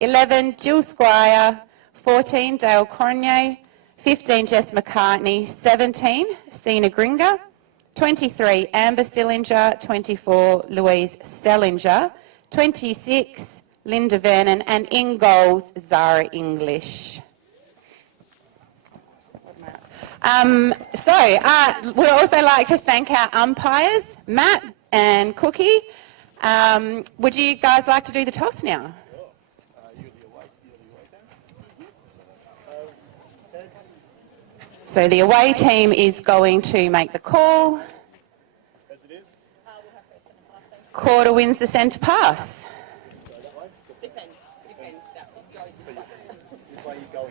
11, Jill Squire. 14, Dale Cornier. 15, Jess McCartney. 17, Sina Gringer. 23, Amber Sillinger. 24, Louise Sellinger. 26, Linda Vernon. And in goals, Zara English. We'd also like to thank our umpires, Matt and Cookie. Would you guys like to do the toss now? So the away team is going to make the call. Koorda wins the centre pass.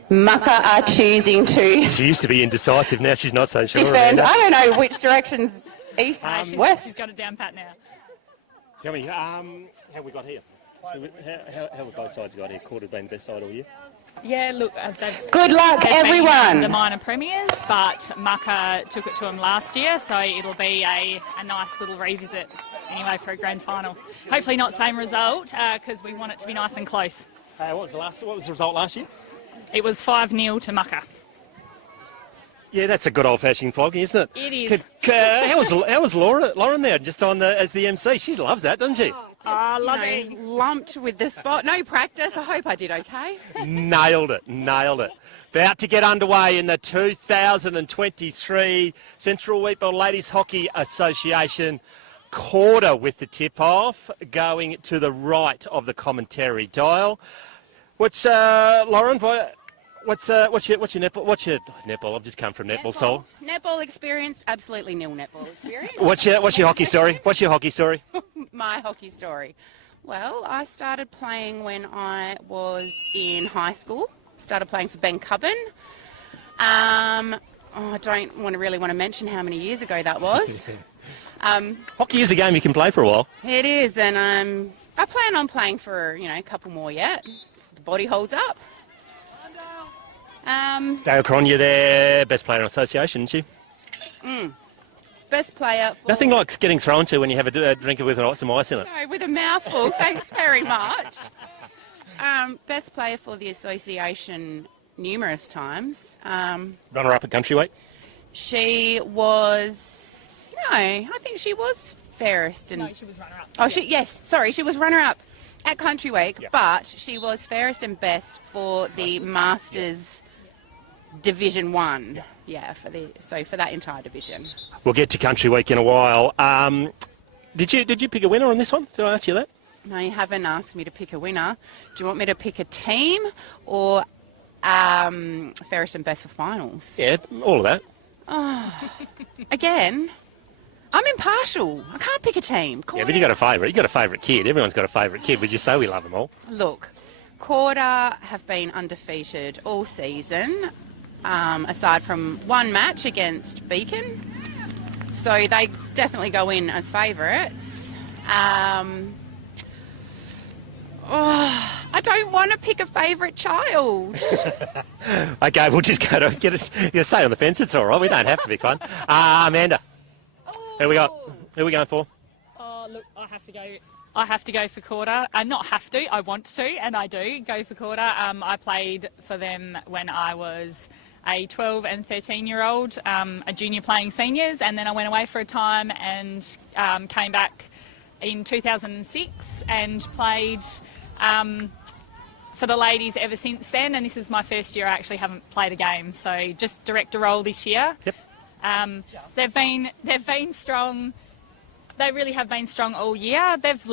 Mucka are choosing to... She used to be indecisive, now she's not so sure. Defend. I don't know which direction's east, west. She's got it down pat now. Tell me, how have we got here? How have both sides got here? Koorda been best side all year? Yeah, look, good luck, everyone. The minor premiers, but Mucka took it to them last year, so it'll be a nice little revisit anyway for a grand final. Hopefully not same result, because we want it to be nice and close. What was the result last year? It was 5-0 to Mucka. Yeah, that's a good old-fashioned flogging, isn't it? It is. How was Lauren there, just on as the MC? She loves that, doesn't she? Lumped with the spot. No practice. I hope I did okay. Nailed it. About to get underway in the 2023 Central Wheatbelt Ladies Hockey Association. Koorda with the tip-off, going to the right of the commentary dial. What's Lauren? What's your netball? What's your netball? I've just come from netball, Sol. Netball experience, absolutely nil netball experience. What's your hockey story? What's your hockey story? My hockey story. Well, I started playing when I was in high school. Started playing for Ben Cubbon. I don't really want to mention how many years ago that was. Hockey is a game you can play for a while. It is, and I plan on playing for a couple more yet. The body holds up. Dale Cronje there, best player in association, isn't she? Best player. Nothing like getting thrown to when you have a drink with some ice in it. No, with a mouthful. Thanks very much. Best player for the association numerous times. Runner-up at countryweight. She was, I think she was fairest. No, she was runner-up. Oh, she was runner-up at countryweight, but she was fairest and best for the Masters Division 1. Yeah, for that entire division. We'll get to Country Week in a while. Did you pick a winner on this one? Did I ask you that? No, you haven't asked me to pick a winner. Do you want me to pick a team or fairest and best for finals? Yeah, all of that. Oh, again, I'm impartial. I can't pick a team. Yeah, but you got a favourite. You got a favourite kid. Everyone's got a favourite kid. Would you say we love them all? Look, Koorda have been undefeated all season. Aside from one match against Beacon. So they definitely go in as favourites. I don't want to pick a favourite child. Okay, we'll just go to get us. You stay on the fence. It's all right. We don't have to pick one. Amanda, who we got? Who are we going for? Oh, look, I have to go for Koorda. Not have to, I want to, and I do go for Koorda. I played for them when I was a 12 and 13-year-old, a junior playing seniors, and then I went away for a time and came back in 2006 and played for the ladies ever since then, and this is my first year I actually haven't played a game, so just director role this year. Yep. They've been strong. They really have been strong all year. They've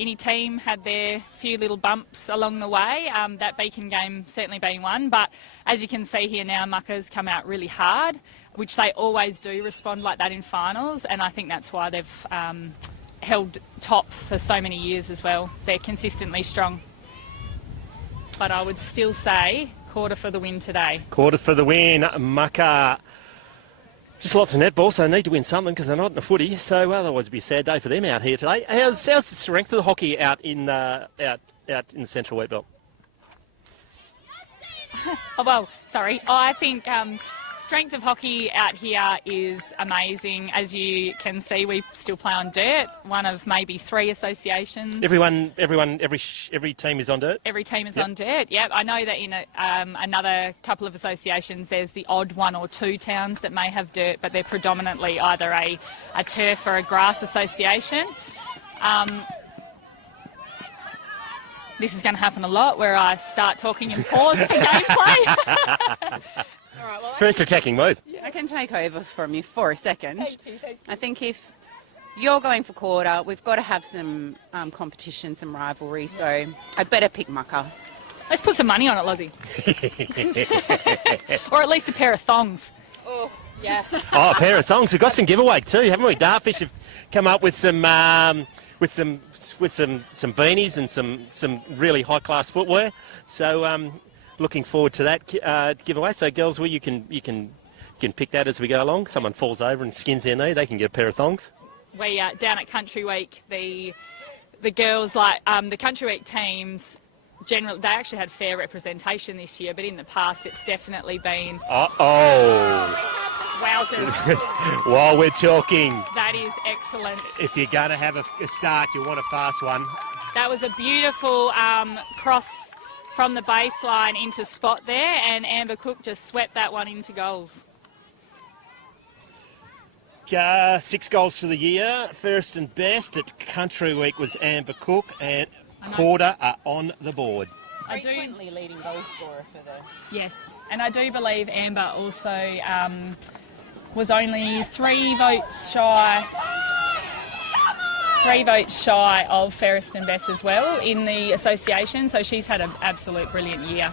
any team had their few little bumps along the way, that Beacon game certainly being one, but as you can see here now, Mucka's come out really hard, which they always do respond like that in finals, and I think that's why they've held top for so many years as well. They're consistently strong. But I would still say Koorda for the win today. Koorda for the win, Mucka. Just lots of netball, so they need to win something because they're not in the footy. So otherwise, it'd be a sad day for them out here today. How's the strength of the hockey out in the Central Wheatbelt? I think Strength of hockey out here is amazing. As you can see, we still play on dirt. One of maybe 3 associations. Every team is on dirt? Every team is on dirt, yep. I know that in another couple of associations there's the odd 1 or 2 towns that may have dirt, but they're predominantly either a turf or a grass association. This is going to happen a lot where I start talking and pause for gameplay. First attacking move. I can take over from you for a second. Thank you. I think if you're going for Koorda, we've got to have some competition, some rivalry, so I'd better pick Mucka. Let's put some money on it, Lozzie. Or at least a pair of thongs. Oh, yeah. Oh, a pair of thongs. We've got some giveaway too, haven't we? Dartfish have come up with some beanies and some really high class footwear. So looking forward to that giveaway. So girls, well, you can pick that as we go along. Someone falls over and skins their knee, they can get a pair of thongs. We down at Country Week, the girls, like the Country Week teams, generally they actually had fair representation this year, but in the past it's definitely been wowzers. While we're talking, That is excellent. if you're going to have a start, you want a fast one. That was a beautiful cross from the baseline into spot there, and Amber Cook just swept that one into goals. 6 goals for the year. First and best at Country Week was Amber Cook, and Koorda are on the board. Frequently leading goal scorer for the... Yes, and I do believe Amber also was only 3 votes shy of fairest and best as well in the association, so she's had an absolute brilliant year.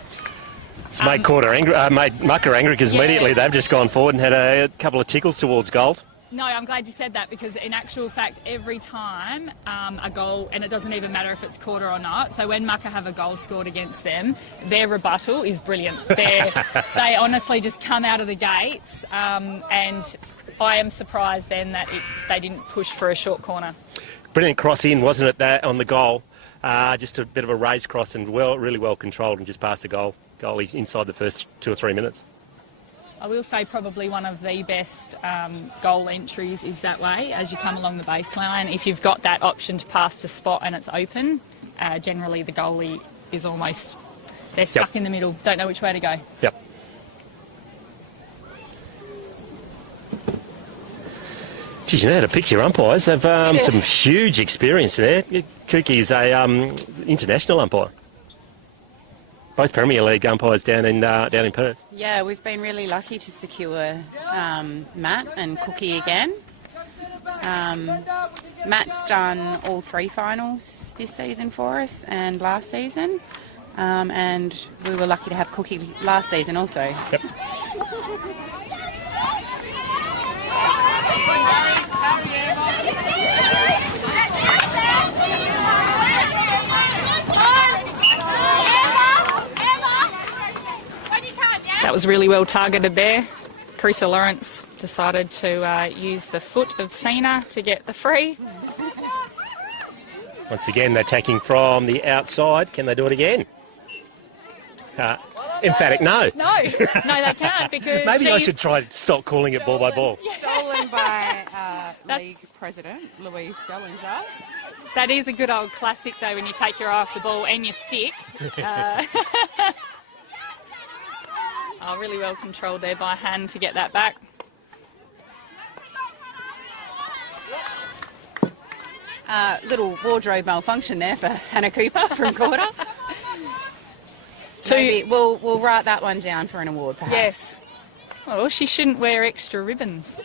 It's made Koorda angry, made Mucka angry because immediately they've just gone forward and had a couple of tickles towards goals. No, I'm glad you said that, because in actual fact, every time a goal, and it doesn't even matter if it's Koorda or not, so when Mucka have a goal scored against them, their rebuttal is brilliant. They honestly just come out of the gates, and I am surprised then that they didn't push for a short corner. Brilliant cross in, wasn't it, that on the goal? Just a bit of a raised cross and really well controlled and just past the goalie inside the first 2 or 3 minutes. I will say probably one of the best goal entries is that way, as you come along the baseline. If you've got that option to pass to spot and it's open, generally the goalie is almost, they're stuck in the middle, don't know which way to go. Yep. Geez, you know how to pick your umpires. They've some huge experience there. Kookie is a international umpire. Both Premier League umpires down in Perth. Yeah, we've been really lucky to secure Matt and Cookie again. Matt's done all 3 finals this season for us and last season. And we were lucky to have Cookie last season also. Yep. That was really well targeted there. Carissa Lawrence decided to use the foot of Cena to get the free. Once again, they're attacking from the outside. Can they do it again? Emphatic no. No, they can't, because Maybe I should try stop calling it ball by ball. Stolen by League President Louise Sellinger. That is a good old classic, though, when you take your eye off the ball and your stick. Really well controlled there by hand to get that back. Little wardrobe malfunction there for Hannah Cooper from Koorda. Maybe we'll write that one down for an award, perhaps. Yes. Well, she shouldn't wear extra ribbons.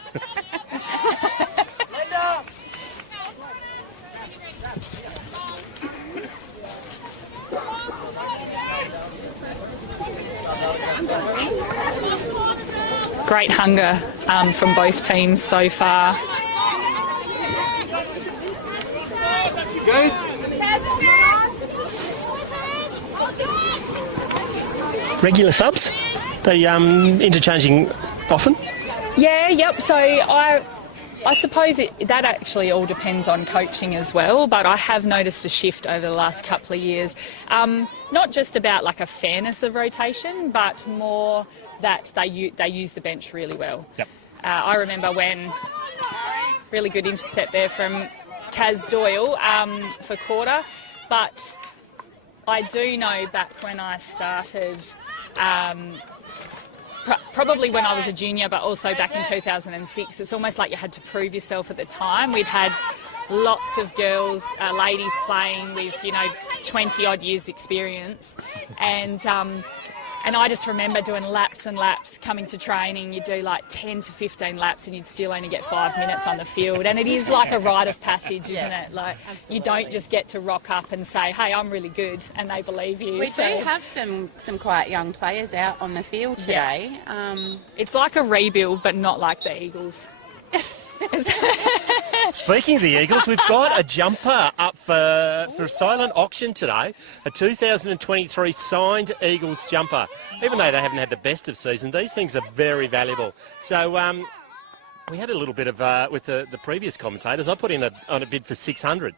Great hunger from both teams so far. Regular subs? They interchanging often? Yeah, yep. So I suppose that actually all depends on coaching as well, but I have noticed a shift over the last couple of years. Not just about like a fairness of rotation, but more that they use the bench really well. Yep. I remember when really good intercept there from Kaz Doyle for Koorda, but I do know back when I started, probably when I was a junior, but also back in 2006, it's almost like you had to prove yourself at the time. We'd had lots of girls, ladies playing with, 20 odd years experience, and I just remember doing laps and laps, coming to training. You'd do like 10 to 15 laps and you'd still only get 5 minutes on the field. And it is like a rite of passage, isn't it? Like, absolutely. You don't just get to rock up and say, hey, I'm really good, and they believe you. We do have some quite young players out on the field today. Yeah. It's like a rebuild, but not like the Eagles. Speaking of the Eagles, we've got a jumper up for silent auction today, a 2023 signed Eagles jumper. Even though they haven't had the best of season, these things are very valuable. So we had a little bit of, with the previous commentators, I put in on a bid for 600.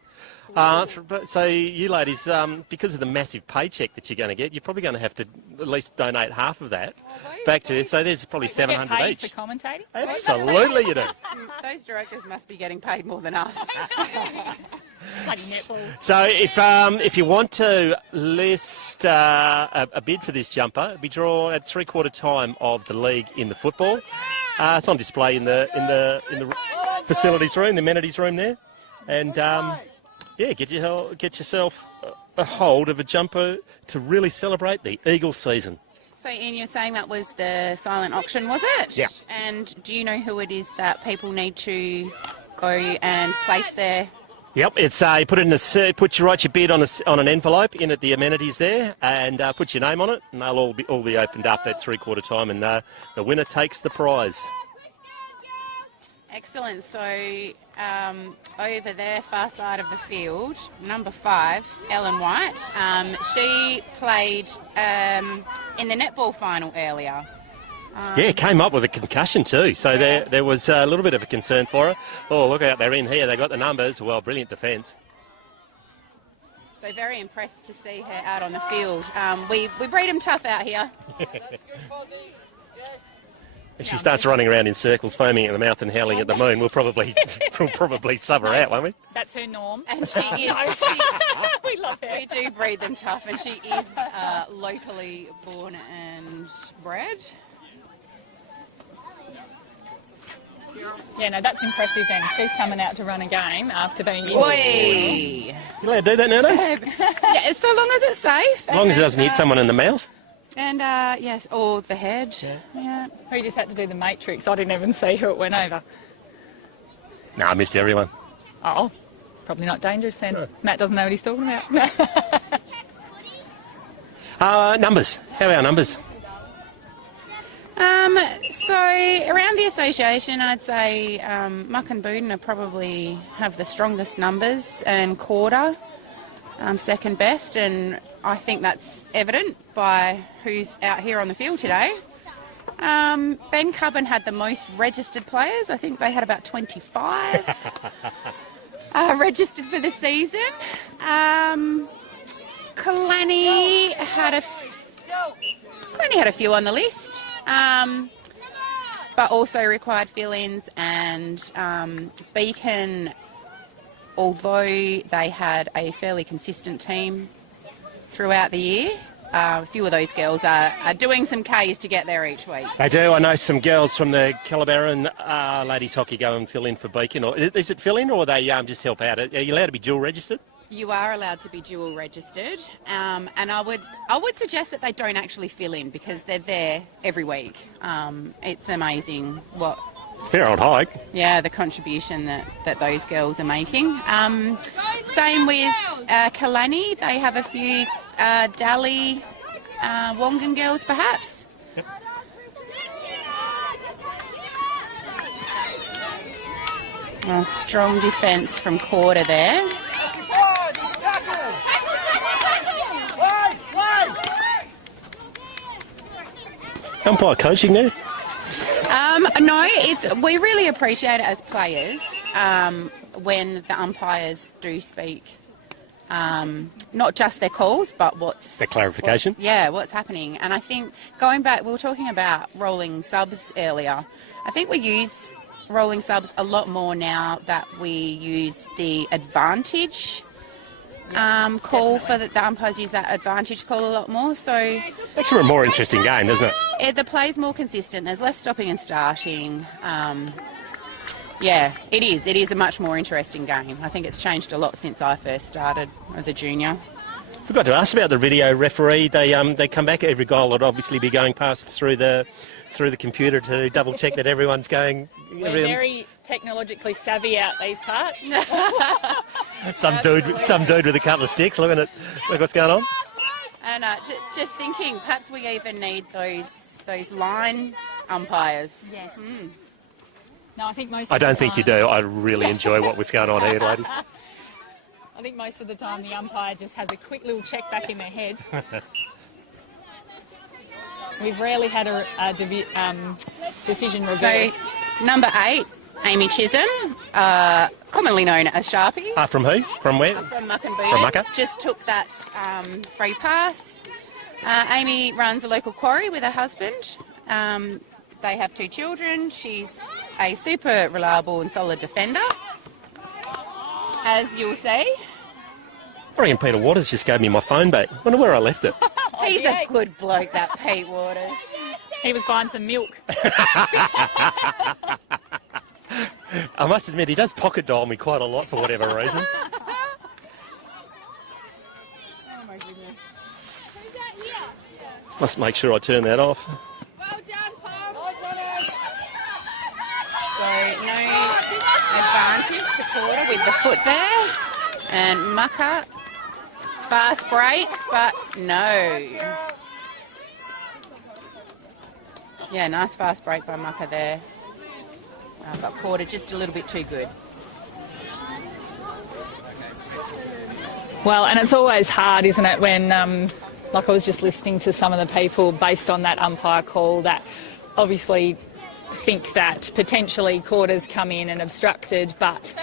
So you ladies, because of the massive paycheck that you're going to get, you're probably going to have to at least donate half of that back to it. So there's probably 700 get paid each. For commentating? Absolutely you do. Those directors must be getting paid more than us. Like netball. So if you want to list a bid for this jumper, it'll be drawn at 3/4 time of the league in the football. It's on display in the facilities room, the amenities room there, and get yourself a hold of a jumper to really celebrate the Eagles season. So, Ian, you're saying that was the silent auction, was it? Yeah. And do you know who it is that people need to go and place their... Yep, it's you put it in write your bid on an envelope in at the amenities there, and put your name on it, and they'll all be opened up at 3/4 time, and the winner takes the prize. Excellent. So over there, far side of the field, number 5, Ellen White. She played in the netball final earlier. Came up with a concussion too, so there was a little bit of a concern for her. Oh, look out, they're in here, they got the numbers. Well, brilliant defence. So very impressed to see her out on the field. We breed them tough out here. If she starts running around in circles, foaming at the mouth and howling at the moon, we'll probably sub her out, won't we? That's her norm. And she is. We love her. We do breed them tough, and she is locally born and bred. Yeah, no, that's impressive then. She's coming out to run a game after being injured. Oi! You allowed to do that nowadays? Yeah, so long as it's safe. As long as it doesn't hit someone in the mouth. And, yes, or the head. Yeah. Who just had to do the Matrix? I didn't even see who it went over. No, I missed everyone. Oh, probably not dangerous then. No. Matt doesn't know what he's talking about. Numbers. How are our numbers? So around the association, I'd say Mukinbudin probably have the strongest numbers, and Koorda second best, and I think that's evident by who's out here on the field today. Ben Cubbon had the most registered players. I think they had about 25 registered for the season. Kalannie had a few on the list. But also required fill-ins, and Beacon, although they had a fairly consistent team throughout the year, a few of those girls are doing some Ks to get there each week. They do. I know some girls from the Calabaran ladies hockey go and fill in for Beacon. Or is it fill in, or they just help out? Are you allowed to be dual registered? You are allowed to be dual registered, and I would suggest that they don't actually fill in, because they're there every week. It's amazing what... It's a fair old hike. Yeah, the contribution that those girls are making. Same with Kalannie. They have a few Dali Wongan girls, perhaps. Yep. Strong defence from Koorda there. Umpire coaching there? No, we really appreciate it as players when the umpires do speak. Not just their calls, but The clarification. what's happening. And I think going back, we were talking about rolling subs earlier. I think we use rolling subs a lot more now that we use the advantage call for the umpires use that advantage call a lot more. So Makes it a more interesting game, doesn't it? the play's more consistent. There's less stopping and starting. Yeah, it is. It is a much more interesting game. I think it's changed a lot since I first started as a junior. Forgot to ask about the video referee. They come back every goal would obviously be going past through the computer to double check that everyone's going. We're very technologically savvy out these parts. Some dude with a couple of sticks. Look what's going on. And just thinking, perhaps we even need those line umpires. Yes. No, I think most. I of the don't think you time- do. I really enjoy what was going on here, ladies. I think most of the time the umpire just has a quick little check back in their head. We've rarely had a decision reversed. So, number 8, Amy Chisholm, commonly known as Sharpie. From who? From where? From Mukinbudin. From Mucka? Just took that free pass. Amy runs a local quarry with her husband. They have 2 children. She's a super reliable and solid defender, as you'll see. I reckon Peter Waters just gave me my phone back. Wonder where I left it. He's a good bloke, that Pete Waters. He was buying some milk. I must admit, he does pocket dial me quite a lot for whatever reason. Oh my goodness. Must make sure I turn that off. Well done, Pom. So no advantage to Koorda with the foot there. And Mucka, fast break, but no. Yeah, nice fast break by Mucka there. But Koorda just a little bit too good. Well, and it's always hard, isn't it, when, like I was just listening to some of the people based on that umpire call that obviously think that potentially Koorda's come in and obstructed, but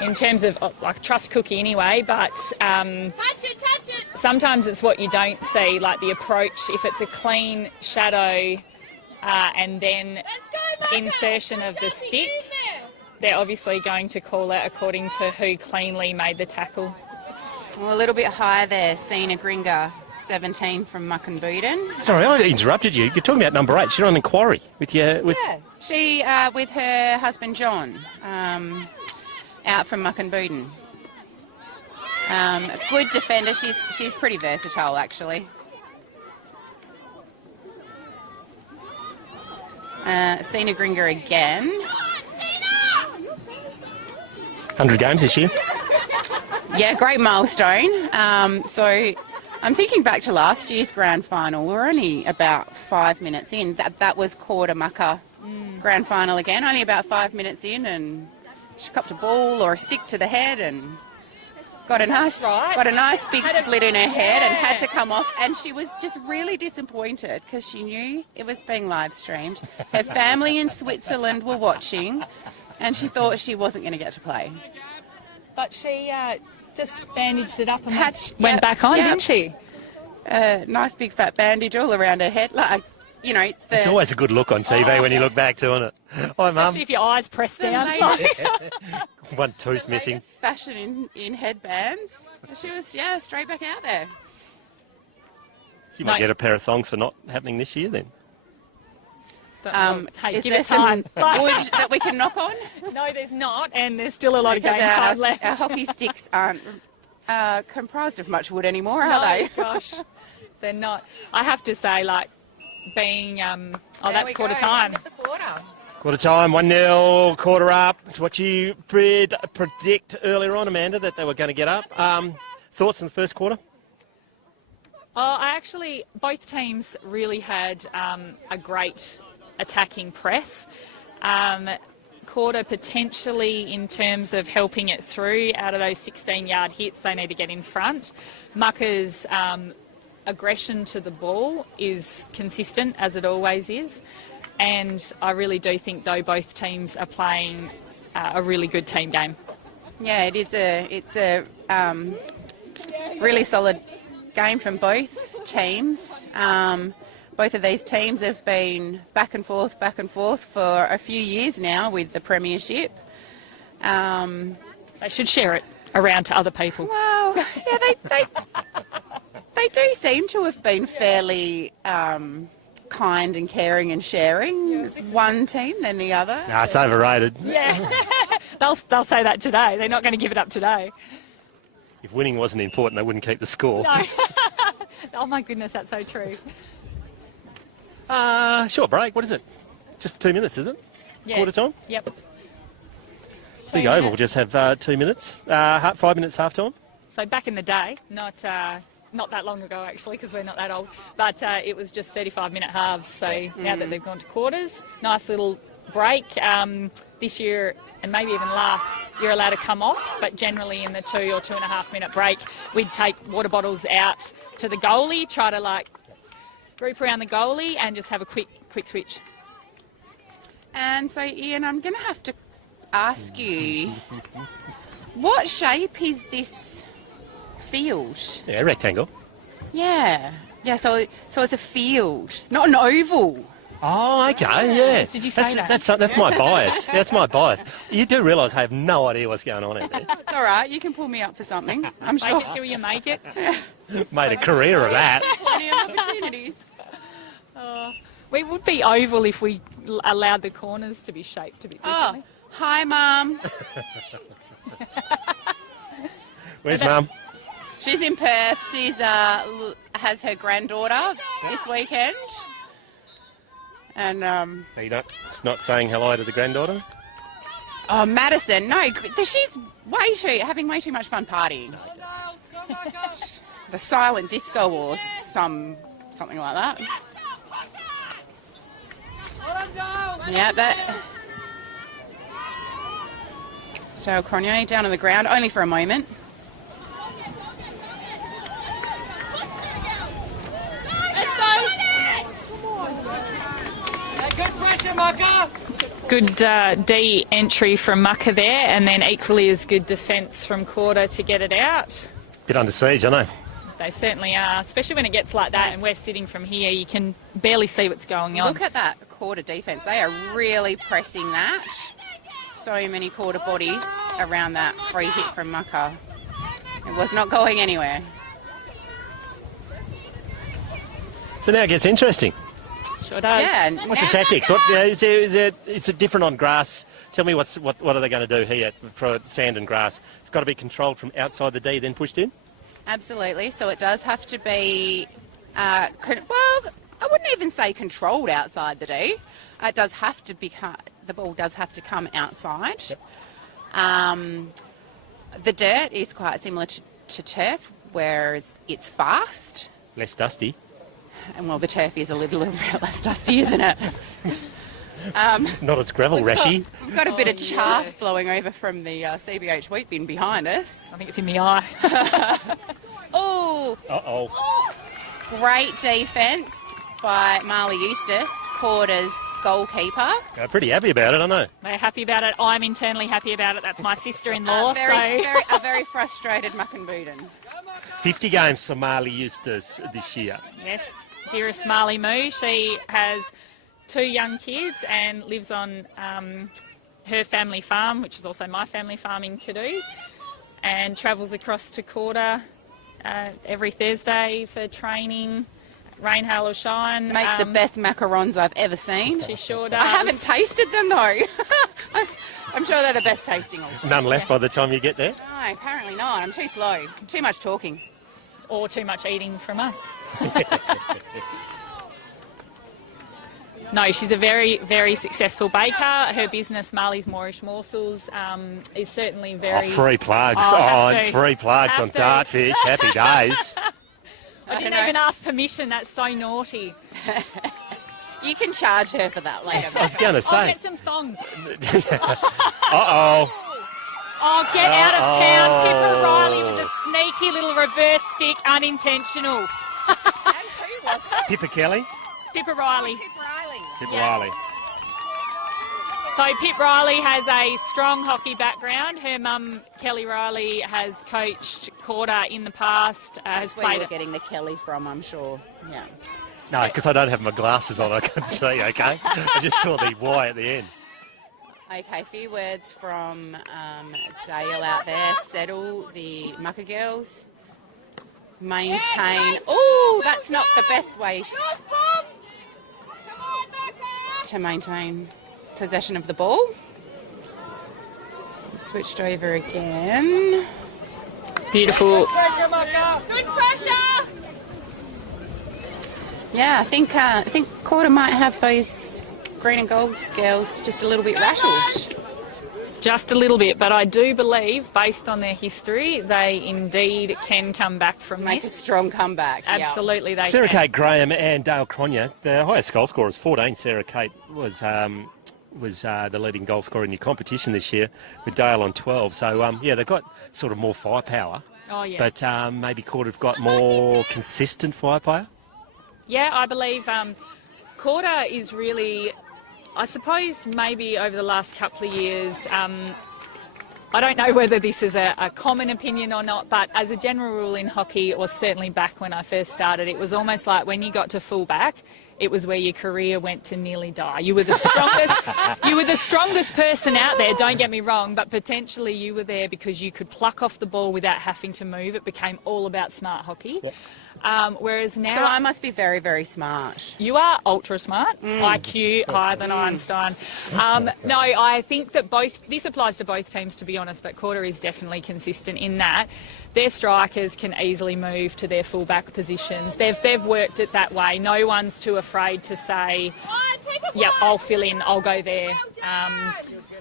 in terms of, like, trust Cookie anyway, but sometimes it's what you don't see, like the approach, if it's a clean shadow and then insertion of the stick, they're obviously going to call it according to who cleanly made the tackle. Well, a little bit higher there, Sina Gringa, 17 from Mukinbudin. Sorry, I interrupted you. You're talking about number 8. She's on inquiry with Yeah, she with her husband John, out from Mukinbudin. A good defender. She's pretty versatile, actually. Sina Gringa again. 100 games this year. Yeah, great milestone. So I'm thinking back to last year's grand final. We were only about 5 minutes in. That was Koorda Mucka grand final again. Only about 5 minutes in, and she copped a ball or a stick to the head and got a nice big split in her head and had to come off. And she was just really disappointed because she knew it was being live streamed. Her family in Switzerland were watching, and she thought she wasn't going to get to play. But she just bandaged it up and went back on, didn't she? Nice big fat bandage all around her head. Like, you know, It's always a good look on TV when you look back to it. Hi, Mum. Especially if your eyes press down. One tooth missing. Fashion in headbands. She was, straight back out there. She might get a pair of thongs for not happening this year then. Hey, is give there it time. some wood that we can knock on? No, there's not, and there's still a lot of game Because time left. our hockey sticks aren't comprised of much wood anymore, are No, they? gosh, they're not. I have to say, like, being, that's quarter time. Quarter time, 1-0, quarter up. That's what you predict earlier on, Amanda, that they were going to get up. Thoughts on the first quarter? Both teams really had a great attacking press. Koorda potentially in terms of helping it through out of those 16-yard hits, they need to get in front. Mucka's aggression to the ball is consistent, as it always is. And I really do think, though, both teams are playing a really good team game. Yeah, it's a really solid game from both teams. Both of these teams have been back and forth for a few years now with the premiership. They should share it around to other people. Well, yeah, they do seem to have been fairly kind and caring and sharing. It's one team, then the other. No, it's overrated. Yeah, they'll say that today. They're not going to give it up today. If winning wasn't important, they wouldn't keep the score. No. Oh my goodness, that's so true. Short break. What is it? Just 2 minutes, isn't it? Yeah. Quarter time? Yep. Big Oval. We'll just have 2 minutes. 5 minutes half time. So back in the day, not that long ago actually, because we're not that old, but it was just 35-minute halves. So now that they've gone to quarters, nice little break. This year, and maybe even last, you're allowed to come off, but generally in the 2 or 2.5 minute break, we'd take water bottles out to the goalie, try to group around the goalie and just have a quick switch. And so, Ian, I'm going to have to ask you, what shape is this field? Yeah, rectangle. Yeah. Yeah, so it's a field, not an oval. Oh, okay, yeah. Did you say that? That's my bias. That's my bias. You do realise I have no idea what's going on out there. It's all right, you can pull me up for something, I'm sure. Make it till you make it. Made a career of that. Plenty of opportunities. We would be oval if we allowed the corners to be shaped to be differently. Oh, hi, Mum. Where's Mum? She's in Perth. She's has her granddaughter this weekend. And So you're not saying hello to the granddaughter? oh, Madison, no, she's having way too much fun partying. The silent disco or something like that. Yeah, that. So Cornier down on the ground, only for a moment. Let's go! Good pressure, Mucka! Good D entry from Mucka there, and then equally as good defence from Koorda to get it out. Bit under siege, I know. They certainly are, especially when it gets like that and we're sitting from here, you can barely see what's going on. Look at that Koorda defence. They are really pressing that. So many Koorda bodies around that free hit from Mucka. It was not going anywhere. So now it gets interesting. Sure does. Yeah. What's the tactics? Is it different on grass? Tell me what are they going to do here for sand and grass? It's got to be controlled from outside the D, then pushed in? Absolutely. So it does have to be, I wouldn't even say controlled outside the D. It does have to be, the ball does have to come outside. Yep. The dirt is quite similar to turf, whereas it's fast. Less dusty. And well, the turf is a little bit less dusty, isn't it? Not as gravel rashy. We've got a bit of chaff blowing over from the CBH wheat bin behind us. I think it's in the eye. Oh! Uh-oh. Great defence by Marley Eustace, Koorda's goalkeeper. They're pretty happy about it, aren't they? They're happy about it. I'm internally happy about it. That's my sister-in-law. A very frustrated Mukinbudin. 50 games for Marley Eustace this year. Yes, dearest Marley Moo. She has 2 young kids and lives on her family farm, which is also my family farm in Koorda, and travels across to Koorda every Thursday for training, rain, hail or shine. Makes the best macarons I've ever seen. She sure does. I haven't tasted them though. I'm sure they're the best tasting also. None left by the time you get there? No, apparently not. I'm too slow. Too much talking. Or too much eating from us. No, she's a very, very successful baker. Her business, Marley's Moorish Morsels, is certainly very... free plugs. Free plugs on Dartfish. Happy days. I didn't even ask permission. That's so naughty. You can charge her for that later. I was going to I'll say. get some thongs. Uh-oh. Oh, get out of town. Pippa Riley with a sneaky little reverse stick, unintentional. Pippa Kelly. Pippa Riley. Pippa Riley. So Pip Riley has a strong hockey background. Her mum, Kelly Riley, has coached Koorda in the past, has That's where you played were getting the Kelly from, I'm sure. Yeah. No, because I don't have my glasses on, I can't see, okay? I just saw the Y at the end. Okay, a few words from Dale out there. Settle the Mucka girls. Maintain. Oh, that's not the best way to maintain possession of the ball. Switched over again. beautiful. Good pressure. Yeah, I think Koorda might have those green and gold girls just a little bit rattled. Just a little bit, but I do believe, based on their history, they indeed can come back from Make a this. strong comeback. yeah. Absolutely, they Sarah can. Kate Graham and Dale Cronje, the highest goal scorers, 14. Sarah Kate was the leading goal scorer in your competition this year, with Dale on 12. So, yeah, they've got sort of more firepower. Oh, yeah. But maybe Koorda have got more consistent firepower. Yeah, I believe Koorda is really, I suppose maybe over the last couple of years, I don't know whether this is a common opinion or not, but as a general rule in hockey, or certainly back when I first started, it was almost like when you got to fullback, it was where your career went to nearly die. You were the strongest. You were the strongest person out there. Don't get me wrong, but potentially you were there because you could pluck off the ball without having to move. It became all about smart hockey. Yep. Whereas now, So I must be very, very smart. you are ultra smart, IQ higher than Einstein. No, I think that this applies to both teams, to be honest, but Koorda is definitely consistent in that their strikers can easily move to their fullback positions. They've worked it that way. No one's too afraid to say, yep, I'll fill in, I'll go there.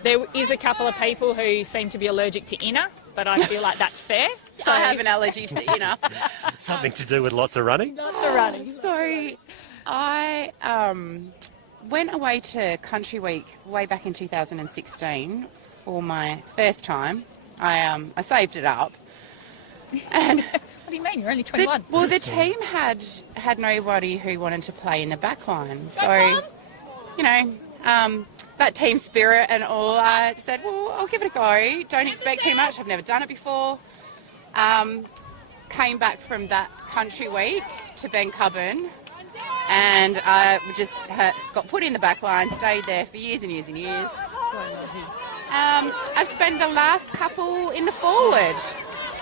There is a couple of people who seem to be allergic to inner, but I feel like that's fair. So I have an allergy to inner. Something to do with lots of running. Lots of running. So I went away to Country Week way back in 2016 for my first time. I saved it up. And What do you mean? You're only 21. the team had nobody who wanted to play in the back line. So, you know, that team spirit and all, I said, well, I'll give it a go. Don't expect too much. I've never done it before. Came back from that Country Week to Bencubbin, and I just got put in the back line, stayed there for years and years and years. I've spent the last couple in the forward.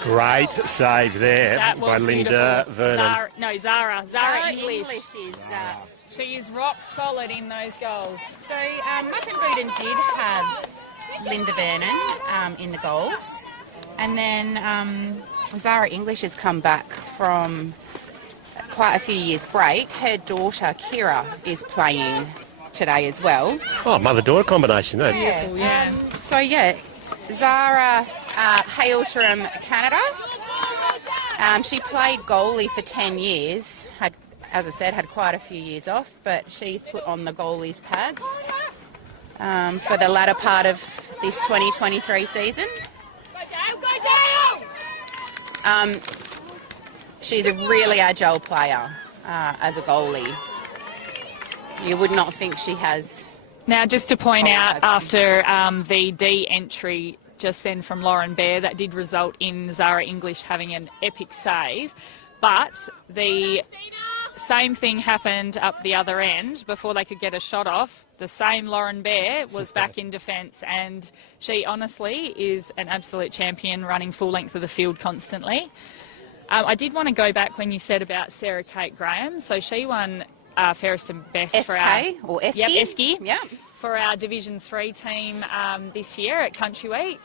Great save there That by was Linda beautiful. Vernon. Zara English. is... She is rock solid in those goals. So Mukinbudin did have Linda Vernon in the goals, and then Zara English has come back from quite a few years break. Her daughter Kira is playing today as well. Oh, mother-daughter combination, there. Beautiful, yeah. So yeah, Zara hails from Canada. She played goalie for 10 years. As I said, had quite a few years off, but she's put on the goalie's pads for the latter part of this 2023 season. Go Dale! She's a really agile player as a goalie. You would not think she has. Now, just to point out, after the D entry just then from Lauren Bear, that did result in Zara English having an epic save, but the same thing happened up the other end before they could get a shot off. The same Lauren Bear was back in defence, and she honestly is an absolute champion, running full length of the field constantly. I did want to go back when you said about Sarah Kate Graham. So she won fairest and best for our... SK or Esky? Yep, Esky. Yep. For our Division 3 team this year at Country Week.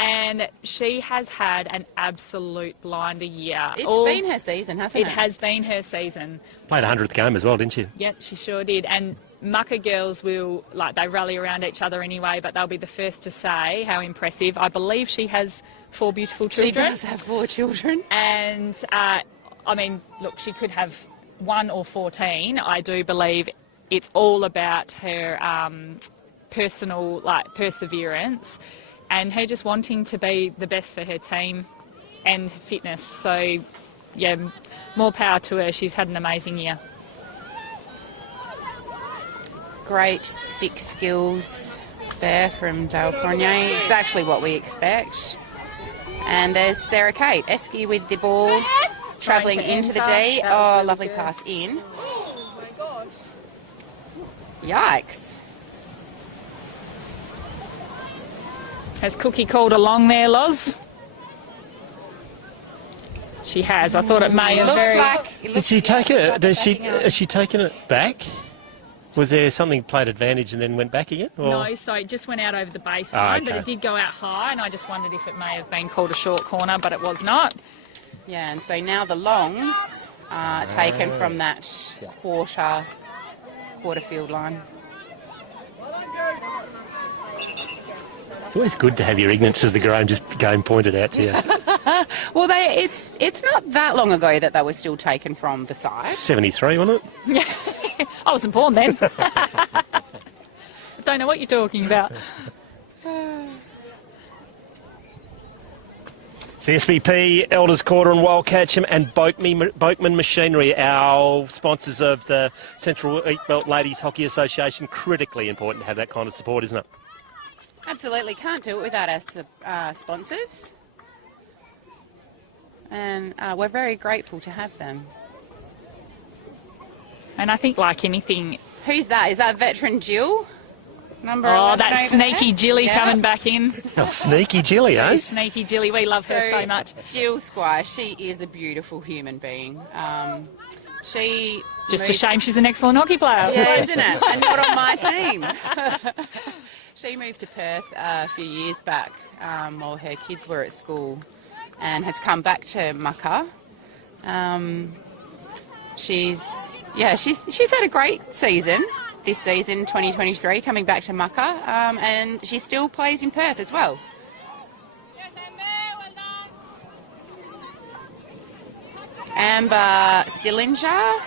And she has had an absolute blinder year. It's been her season, hasn't it? It has been her season. Played 100th game as well, didn't she? Yep, she sure did. And Mucka girls will, they rally around each other anyway, but they'll be the first to say how impressive. I believe she has 4 beautiful children. She does have 4 children. And, look, she could have 1 or 14. I do believe it's all about her personal, perseverance and her just wanting to be the best for her team and fitness. So, yeah, more power to her. She's had an amazing year. Great stick skills there from Dale Cornier. Exactly what we expect. And there's Sarah Kate. Esky with the ball, travelling into the D. Oh, lovely pass in. Yikes. Has Cookie called along there, Loz? She has. I thought it may have Did she take it? Has she taken it back? Was there something played advantage and then went back again? Or? No, so it just went out over the baseline, but it did go out high, and I just wondered if it may have been called a short corner, but it was not. Yeah, and so now the longs are taken from that quarter field line. It's always good to have your ignorance as the game pointed out to you. Well, it's not that long ago that they were still taken from the side. 73, wasn't it? Yeah, I wasn't born then. I don't know what you're talking about. CSBP, Elders Koorda and Wildcatcham and Boakman Machinery, our sponsors of the Central Wheatbelt Ladies Hockey Association. Critically important to have that kind of support, isn't it? Absolutely, can't do it without our sponsors. And we're very grateful to have them. And I think, like anything... Who's that? Is that veteran Jill? Number Oh, 11 that over sneaky there? Jilly Yeah. coming back in. Oh, sneaky Jilly, eh? Sneaky Jilly, we love her so much. Jill Squire, she is a beautiful human being. She Just a moved- shame she's an excellent hockey player. Yeah, isn't it? And not on my team. She moved to Perth a few years back while her kids were at school and has come back to Mucka. She's had a great season this season, 2023, coming back to Mucka, and she still plays in Perth as well. Amber Sillinger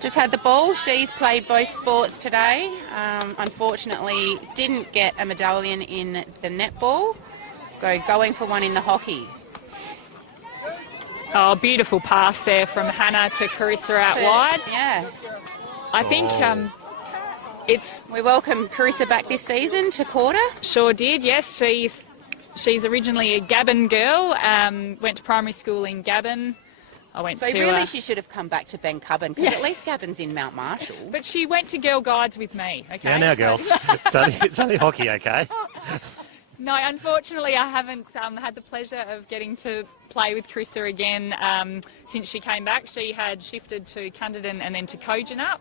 just had the ball. She's played both sports today. Unfortunately, didn't get a medallion in the netball, so going for one in the hockey. Oh, beautiful pass there from Hannah to Carissa out wide. Yeah. I think We welcome Carissa back this season to Koorda. Sure did, yes. She's originally a Gabon girl, went to primary school in Gabon. I went So to... really she should have come back to Ben Cubban, because at least Gabon's in Mount Marshall. But she went to Girl Guides with me, okay? Now, girls. It's only hockey, okay? No, unfortunately, I haven't had the pleasure of getting to play with Carissa again since she came back. She had shifted to Cunderdin and then to Kojonup.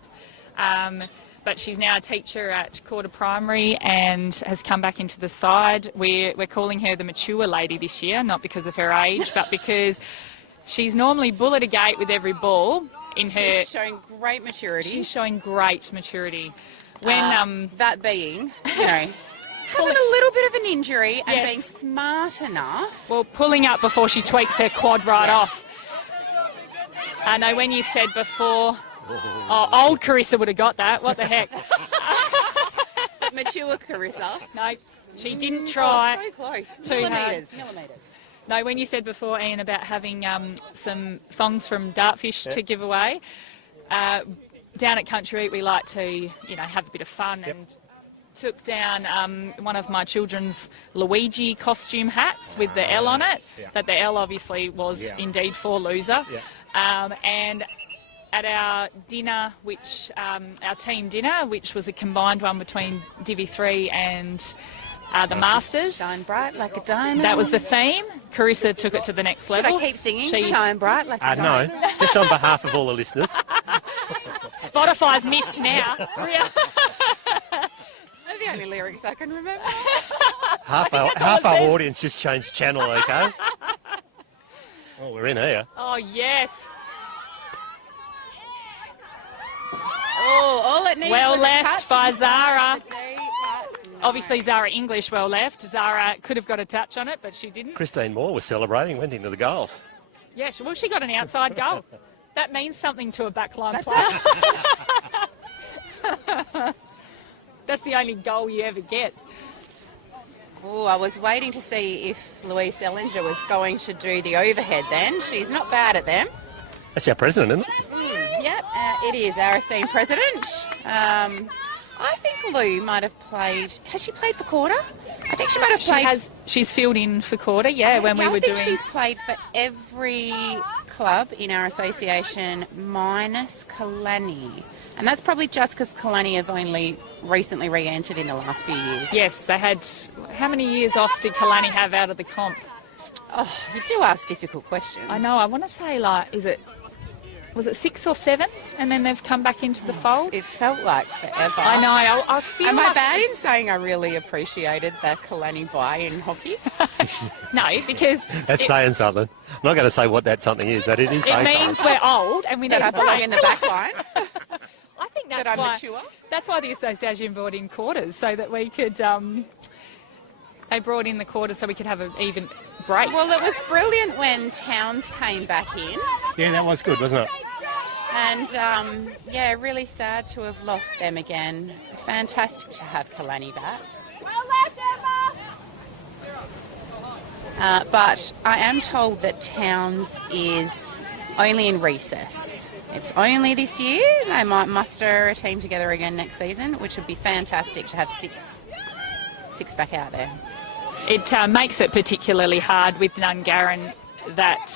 But she's now a teacher at Koorda Primary and has come back into the side. We're calling her the mature lady this year, not because of her age, but because she's normally bull at a gate with every ball in her... She's showing great maturity. She's showing great maturity. When that being, having a little bit of an injury and Yes. being smart enough. Well, pulling up before she tweaks her quad right off. I know when you said before... Oh, old Carissa would have got that. What the heck? Mature Carissa. No, she didn't try. Oh, so close. Too hard. Millimetres. No, when you said before, Ian, about having some thongs from Dartfish to give away, down at Country Eat we like to, have a bit of fun and took down one of my children's Luigi costume hats with the L on it, but the L obviously was indeed for loser. And at our dinner, our team dinner, which was a combined one between Divi 3 and the Masters. Shine bright like a diamond. That was the theme. Carissa took it to the next Should level. I keep singing? Shine bright like a No, diamond. just on behalf of all the listeners. Spotify's miffed now. They're the only lyrics I can remember. Half our says. audience just changed channel, okay? Oh, we're in here. Oh, yes. Oh, all it needs Well was a left touch by inside Zara. the D, but no. Obviously, Zara English well left. Zara could have got a touch on it, but she didn't. Christine Moore was celebrating, went into the goals. Yeah, she got an outside goal. That means something to a backline player. That's the only goal you ever get. Oh, I was waiting to see if Louise Ellinger was going to do the overhead then. She's not bad at them. That's our president, isn't it? Yep, it is our esteemed president. I I think Lou might have played. Has she played for Koorda? I think she might have played. She's filled in for Koorda, when we were doing. I think she's played for every club in our association minus Kalannie. And that's probably just because Kalannie have only recently re-entered in the last few years. Yes, they had... How many years off did Kalannie have out of the comp? Oh, you do ask difficult questions. I know. I want to say, was it 6 or 7? And then they've come back into the fold? It felt like forever. I know. I feel Am like I bad in saying I really appreciated the Kalannie buy in hockey? No, because... That's saying something. I'm not going to say what that something is, but it is saying something. It means we're old and we need that I belong in the back line. I think that I'm mature. That's why the association brought in quarters, so that we could... they brought in the quarters so we could have an even break. Well, it was brilliant when Towns came back in. Yeah, that was good, wasn't it? And, really sad to have lost them again. Fantastic to have Kalannie back. But I am told that Towns is only in recess. It's only this year. They might muster a team together again next season, which would be fantastic to have six back out there. It makes it particularly hard with Nungarran that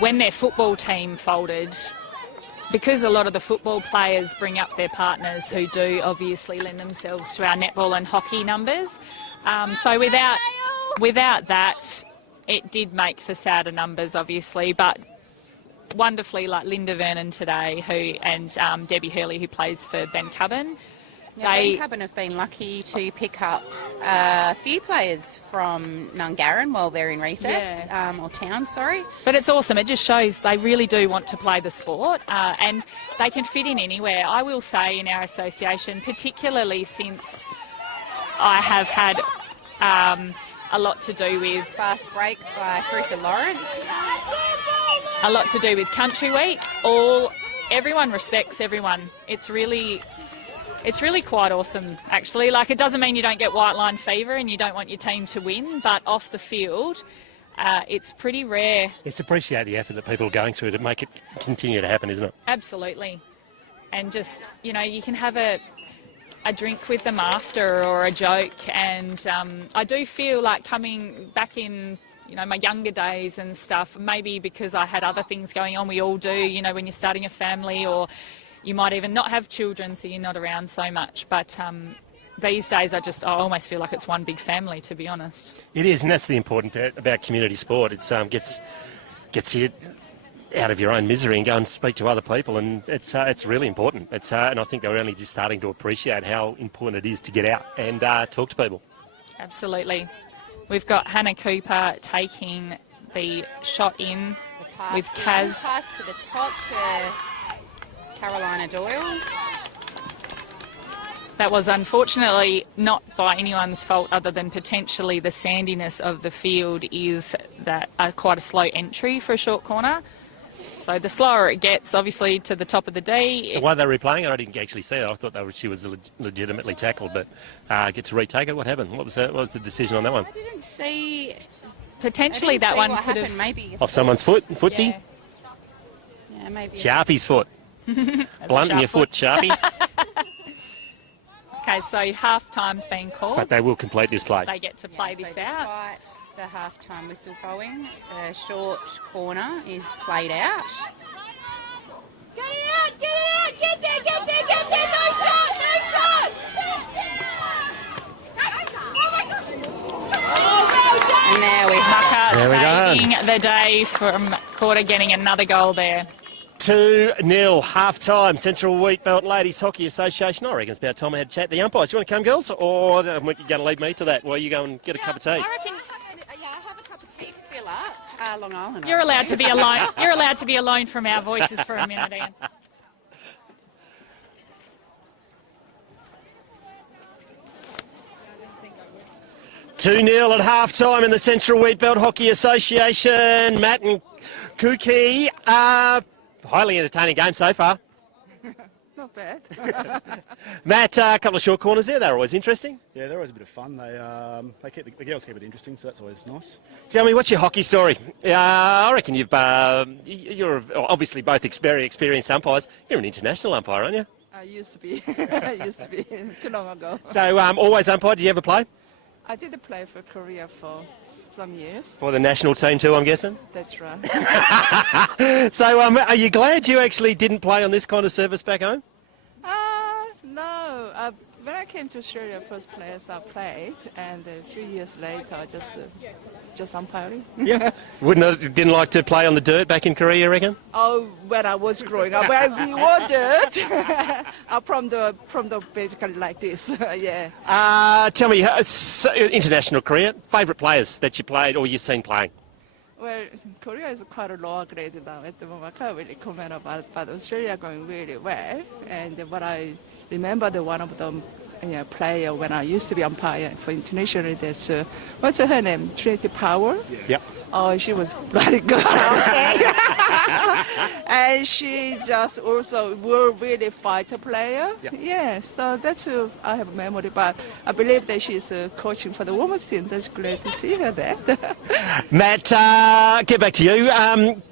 when their football team folded, because a lot of the football players bring up their partners who do obviously lend themselves to our netball and hockey numbers. So without that, it did make for sadder numbers, obviously, but wonderfully like Linda Vernon today and Debbie Hurley, who plays for Ben Cubbon. Ben Cubbon have been lucky to pick up a few players from Nungarran while they're in recess, or Town, sorry. But it's awesome. It just shows they really do want to play the sport and they can fit in anywhere. I will say in our association, particularly since I have had a lot to do with... Fast break by Carissa Lawrence. A lot to do with Country Week. Everyone respects everyone. It's really quite awesome, actually. Like, it doesn't mean you don't get white line fever and you don't want your team to win, but off the field, it's pretty rare. It's appreciate the effort that people are going through to make it continue to happen, isn't it? Absolutely. And just, you can have a drink with them after or a joke. And I do feel like coming back in, my younger days and stuff, maybe because I had other things going on, we all do, when you're starting a family, or you might even not have children, so you're not around so much. But these days, I almost feel like it's one big family, to be honest. It is, and that's the important part about community sport. It's gets you out of your own misery and go and speak to other people, and it's really important. And I think they're only just starting to appreciate how important it is to get out and talk to people. Absolutely. We've got Hannah Cooper taking the shot in with Kaz. Pass to the top to Carolina Doyle. That was unfortunately not by anyone's fault other than potentially the sandiness of the field is that quite a slow entry for a short corner. So the slower it gets, obviously, to the top of the D. So why are they replaying it? I didn't actually see it. I thought she was legitimately tackled, but get to retake it. What happened? What was the decision on that one? I didn't see... Potentially that one could have... Maybe off someone's footsie? Yeah, maybe. Sharpie's foot. Blunting your foot, Sharpie. Okay, so half-time's been called. But they will complete this play. They get to play this out. Despite the half-time whistle going, the short corner is played out. Get it out! Get it out! Get there! Get there! Get there! No shot! No shot! Oh my gosh! And there we go. Mucker saving the day from Koorda getting another goal there. 2-0, half-time, Central Wheatbelt Ladies Hockey Association. I reckon it's about time I had a chat to the umpires. You want to come, girls? Or are you going to leave me to that while you go and get a cup of tea? I reckon, I have a cup of tea to fill up. Long Island. You're allowed to be alone. You're allowed to be alone from our voices for a minute, Ian. Two-0 at half-time in the Central Wheatbelt Hockey Association. Matt and Kookie. Highly entertaining game so far. Not bad. Matt, a couple of short corners there. They're always interesting. Yeah, they're always a bit of fun. They keep the girls keep it interesting, so that's always nice. Tell me, what's your hockey story? I reckon you're obviously both experienced umpires. You're an international umpire, aren't you? Oh Used to be. Used to be too long ago. So always umpire. Did you ever play I did play for Korea for some years. for the national team too? I'm guessing. That's right. So are you glad you actually didn't play on this kind of service back home? No. When I came to Australia, first place I played, and 3 years later, I just umpiring. Yeah. Didn't like to play on the dirt back in Korea, you reckon? Oh, when I was growing up, when we wanted, from the basically like this, yeah. Tell me, international career, favourite players that you played or you've seen playing? Well, Korea is quite a lower grade now at the moment. I can't really comment about it, but Australia going really well. And what I remember, one of them player when I used to be umpire for international, that's what's her name? Trinity Power. Yep. Oh, she was bloody good. And she just also world really fighter player. Yep. Yeah, so that's who I have memory. But I believe that she's coaching for the women's team. That's great to see her there. Matt, get back to you.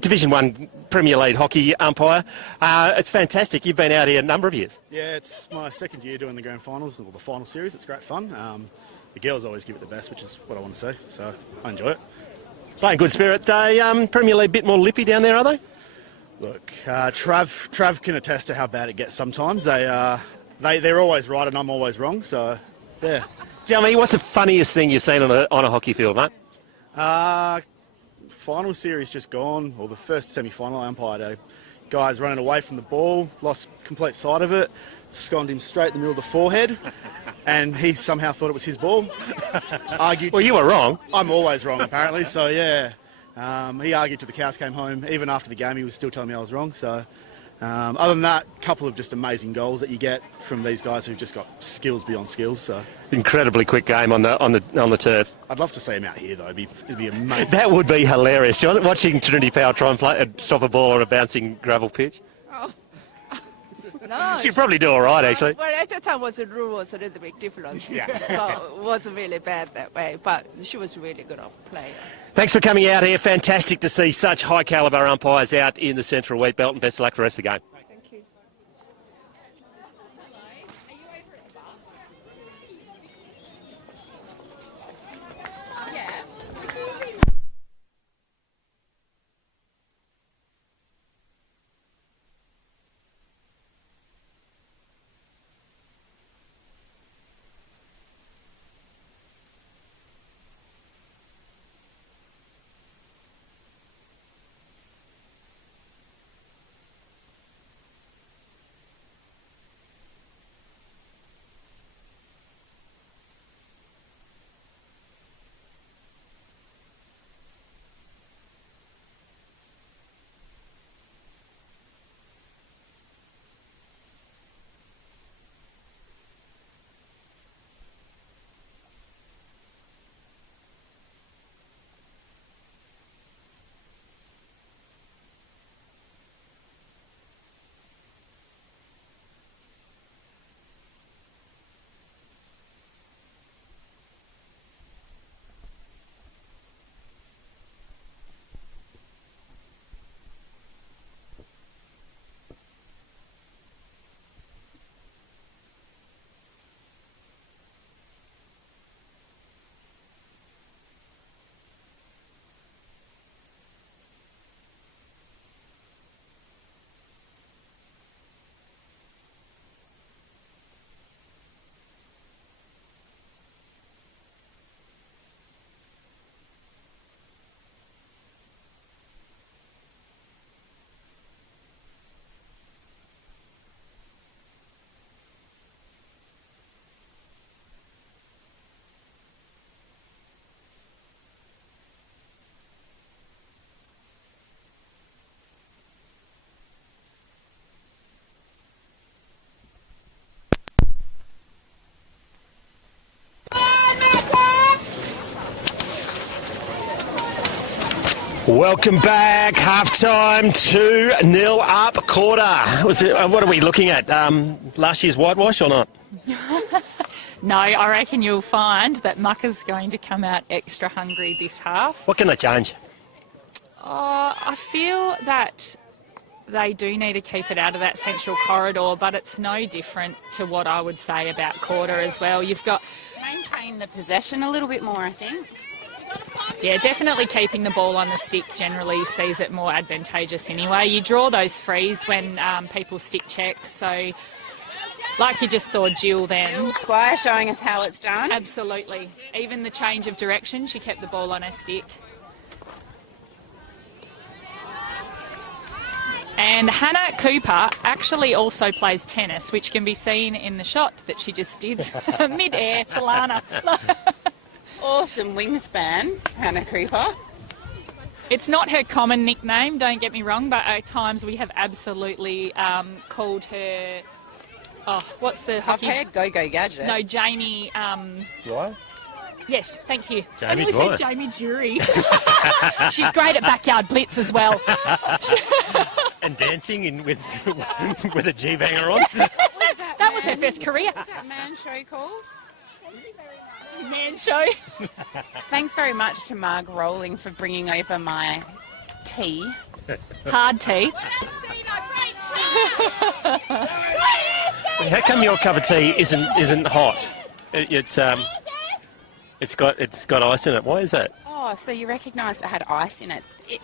Division 1 Premier League hockey umpire. It's fantastic. You've been out here a number of years. Yeah, it's my second year doing the grand finals, or the final series. It's great fun. The girls always give it the best, which is what I want to say, so I enjoy it. Playing good spirit. They Premier League a bit more lippy down there, are they? Look, Trav can attest to how bad it gets sometimes. They're always right and I'm always wrong, so yeah. Tell me, what's the funniest thing you've seen on a hockey field, mate? Final series just gone, or the first semi-final I umpired. A guy's running away from the ball, lost complete sight of it, sconed him straight in the middle of the forehead, and he somehow thought it was his ball. Argued. Well, you were wrong. I'm always wrong, apparently, so yeah. He argued till the cows came home. Even after the game, he was still telling me I was wrong. So, other than that, a couple of just amazing goals that you get from these guys who've just got skills beyond skills. So, Incredibly quick game on the turf. I'd love to see him out here, though. It'd be amazing. That would be hilarious. Watching Trinity Power try and stop a ball on a bouncing gravel pitch. No, She'd probably do all right, actually. Well, at the time, the rule was a little bit different, Yeah. so it wasn't really bad that way. But she was really good player. Thanks for coming out here. Fantastic to see such high calibre umpires out in the Central Wheatbelt, and best of luck for the rest of the game. Thank you. Welcome back. Half-time, 2-0 up. Koorda. What are we looking at? Last year's whitewash or not? No, I reckon you'll find that Mucker's going to come out extra hungry this half. What can they change? I feel that they do need to keep it out of that central corridor, but it's no different to what I would say about Koorda as well. You've got, Maintain the possession a little bit more, I think. yeah, definitely keeping the ball on the stick generally sees it more advantageous anyway. You draw those frees when people stick check, so like you just saw Jill then. Squire showing us how it's done. Absolutely. Even the change of direction, she kept the ball on her stick. And Hannah Cooper actually also plays tennis, which can be seen in the shot that she just did mid-air to Lana. Awesome wingspan, Hannah Cooper. It's not her common nickname, don't get me wrong, but at times we have absolutely called her... Oh, what's the hockey? I've heard Go-Go Gadget. No, Jamie... Dwyer? Yes, thank you. Jamie I nearly Dwyer. said Jamie Jury. She's great at backyard blitz as well. And dancing with with a G-banger on. That was her first career. What's that man show called? Man show. Thanks very much to Marg Rolling for bringing over my tea. Hard tea. How come your cup of tea isn't hot? It's got ice in it. Why is that? Oh, so you recognised it had ice in it. It,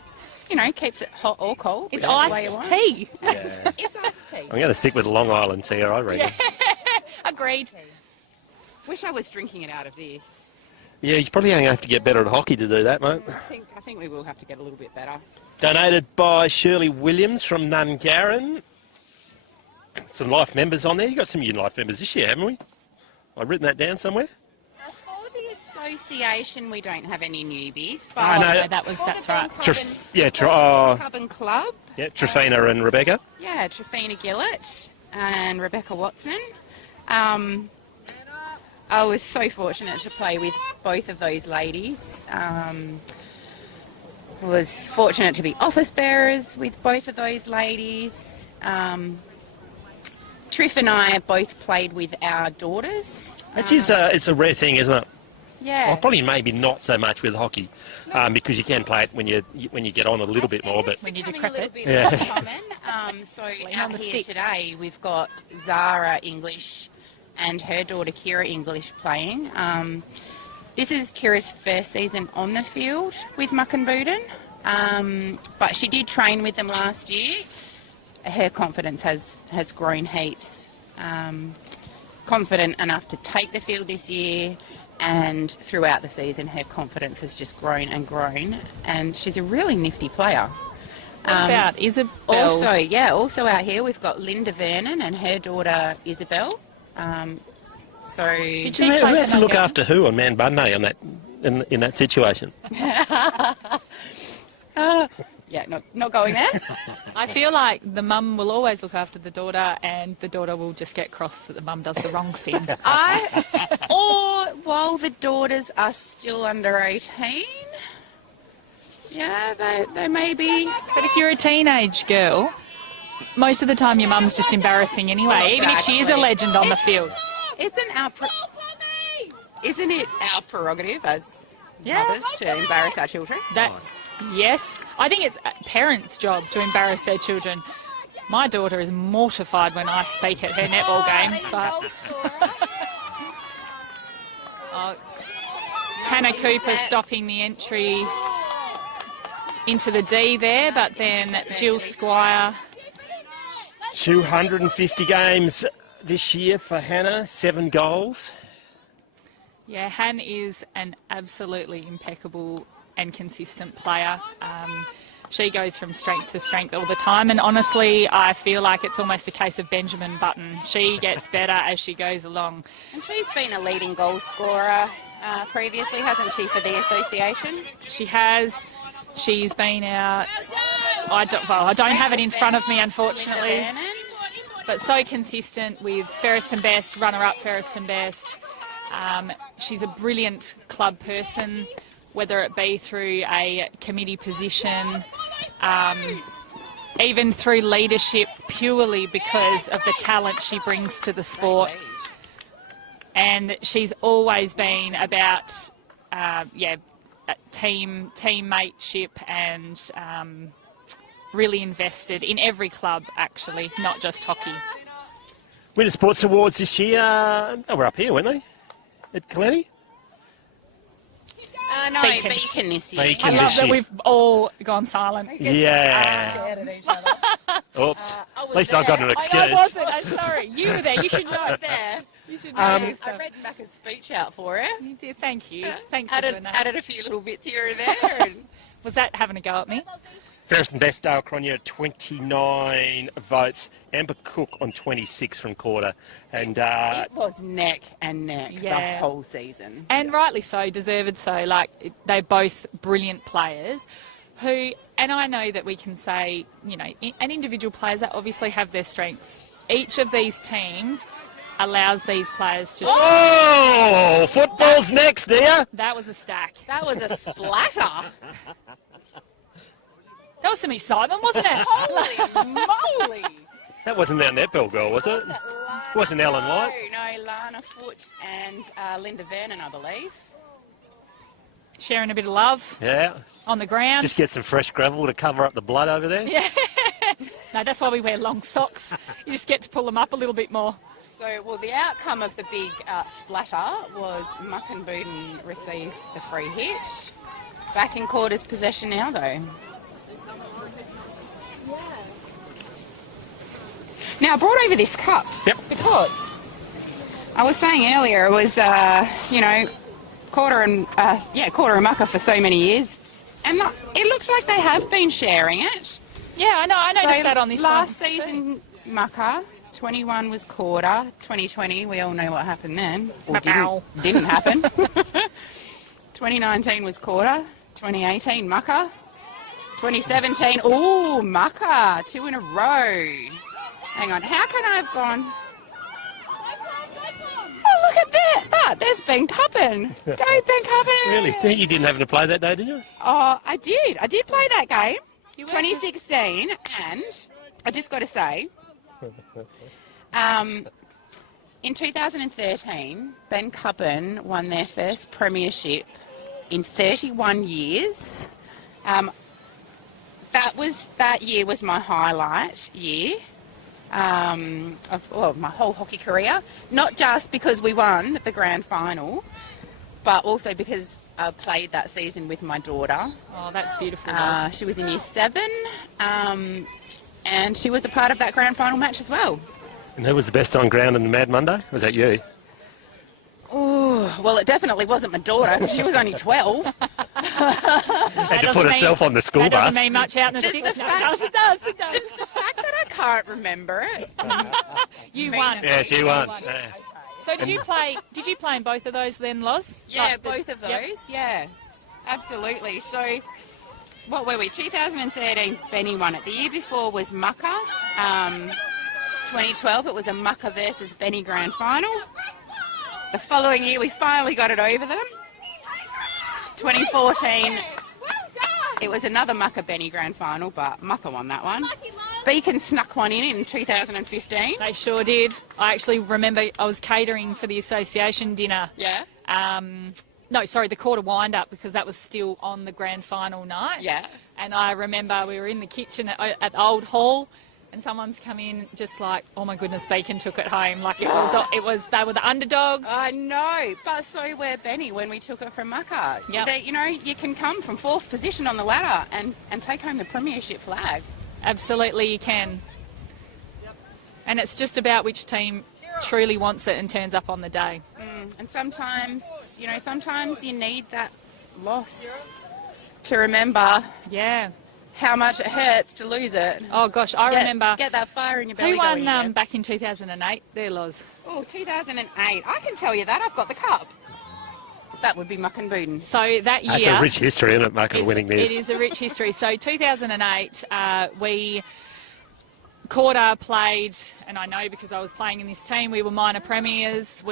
keeps it hot or cold. It's whichever way you iced want. tea. It's iced tea. I'm going to stick with Long Island tea, I reckon. Agreed. Wish I was drinking it out of this. Yeah, you're probably going to have to get better at hockey to do that, mate. I think we will have to get a little bit better. Donated by Shirley Williams from Nungarran. Some life members on there. You got some new life members this year, haven't we? I've written that down somewhere. For the association, we don't have any newbies. But I know. No, that's right. Club and Club. Yeah, Trifina and Rebecca. Yeah, Trifina Gillett and Rebecca Watson. I was so fortunate to play with both of those ladies. Was fortunate to be office bearers with both of those ladies. Triff and I both played with our daughters. Actually, it's a rare thing, isn't it? Yeah. Well, probably maybe not so much with hockey, because you can play it when you get on a little bit more. But When you becoming decrepit. a little bit more common. So on out the here stick. today, we've got Zara English and her daughter Kira English playing. This is Kira's first season on the field with Mukinbudin, but she did train with them last year. Her confidence has grown heaps. Confident enough to take the field this year, and throughout the season her confidence has just grown and grown, and she's a really nifty player. What about Isabel? Also out here we've got Linda Vernon and her daughter Isabel. Did she who play has for to look Nungarran? after who on Man Bunday on that in that situation? Yeah, not going there. I feel like the mum will always look after the daughter, and the daughter will just get cross that the mum does the wrong thing. Or while the daughters are still under 18. Yeah, they may be. But if you're a teenage girl, most of the time your mum's just embarrassing anyway, even if she is a Exactly. legend on the field. Isn't it our prerogative as Yeah. mothers to embarrass our children? Yes, I think it's a parents' job to embarrass their children. My daughter is mortified when I speak at her netball games, but Hannah Cooper stopping the entry into the D there, but then Jill Squire. 250 games this year for Hannah, 7 goals. Yeah, Han is an absolutely impeccable and consistent player. She goes from strength to strength all the time, and honestly, I feel like it's almost a case of Benjamin Button. She gets better as she goes along. And she's been a leading goal scorer previously, hasn't she, for the association? She has. She's been our... I don't have it in front of me, unfortunately. Linda Vernon. But so consistent with fairest and best, runner-up fairest and best. She's a brilliant club person, whether it be through a committee position, even through leadership, purely because of the talent she brings to the sport. And she's always been about, teammateship and really invested in every club, actually, not just hockey. Winter Sports Awards this year, they were up here, weren't they? At Kalannie? No, Beacon. Beacon this year. Beacon. I love this that year. we've all gone silent. Yeah. Stared at each other. Oops. I was At least I got an there. excuse. I wasn't. I'm sorry. You were there. You should know. There. You should know. Um, your I stuff. read Macca's speech out for her. You did. Thank you. Thanks for doing that. Added a few little bits here and there. And Was that having a go at me? Fairest and best, Dale Cronje, 29 votes. Amber Cook on 26 from Koorda. And it was neck and neck Yeah. the whole season. And rightly so, deserved so. Like, they're both brilliant players who, and I know that we can say, you know, and individual players that obviously have their strengths. Each of these teams allows these players to. oh, football's next, dear. That was a stack. That was a splatter. That was some excitement, wasn't it? Holy moly. That wasn't our netball girl, was it? Wasn't Ellen White? No, Lana Foote and Linda Vernon, I believe. Sharing a bit of love Yeah. on the ground. Just get some fresh gravel to cover up the blood over there. Yeah. No, that's why we wear long socks. You just get to pull them up a little bit more. So, well, the outcome of the big splatter was Mukinbudin received the free hit. Back in Koorda's possession now, though. Now, I brought over this cup Yep. because I was saying earlier it was, Koorda and Mucka for so many years, and it looks like they have been sharing it. Yeah, I know. I noticed So that on this last one. season, Mucka, 21 was Koorda, 2020, we all know what happened then. Or Pow. didn't happen. 2019 was Koorda, 2018 Mucka, 2017, Mucka, 2 in a row. Hang on, how can I have gone? Oh, look at that! There's Ben Cubbin. Go, Ben Cubbin. Really? You didn't have to play that day, did you? Oh, I did. I did play that game, You were- 2016, and I just got to say, in 2013, Ben Cubbin won their first premiership in 31 years. That year was my highlight year of my whole hockey career. Not just because we won the grand final, but also because I played that season with my daughter. Oh, that's beautiful. Liz. She was in year 7, and she was a part of that grand final match as well. And who was the best on ground in the Mad Monday? Was that you? Oh, well, it definitely wasn't my daughter because she was only 12. Had to doesn't put mean- herself on the school That bus. doesn't mean much out in the Just sticks. the No, fact- it does. It does. Just the fact that I can't remember it. You mean won. it. Yeah, she won. Yeah. So did you play? Did you play in both of those then, Loz? Yeah, Like both of those. Yep. Yeah, absolutely. So, what were we? 2013, Benny won it. The year before was Mucka. 2012, it was a Mucka versus Benny grand final. The following year, we finally got it over them. 2014, it was another Mucka Benny grand final, but Mucka won that one. Beacon snuck one in 2015. They sure did. I actually remember I was catering for the association dinner. Yeah, No, sorry, the quarter wind-up because that was still on the grand final night. yeah. And I remember we were in the kitchen at the old hall and someone's come in just like, oh my goodness, Beacon took it home. Like it was they were the underdogs. I know, but so were Benny when we took it from Mucka. Yep. That, you know, you can come from 4th position on the ladder and take home the premiership flag. Absolutely you can. And it's just about which team truly wants it and turns up on the day. And sometimes you need that loss to remember Yeah. how much it hurts to lose it. Oh gosh, I remember. Get that fire in your belly Who going won again. back in 2008? There, Loz. Oh, 2008. I can tell you that. I've got the cup. That would be Mukinbudin. So that year... That's a rich history, isn't it, Mark, winning this? It is a rich history. So 2008, Koorda played, and I know because I was playing in this team, we were minor premiers.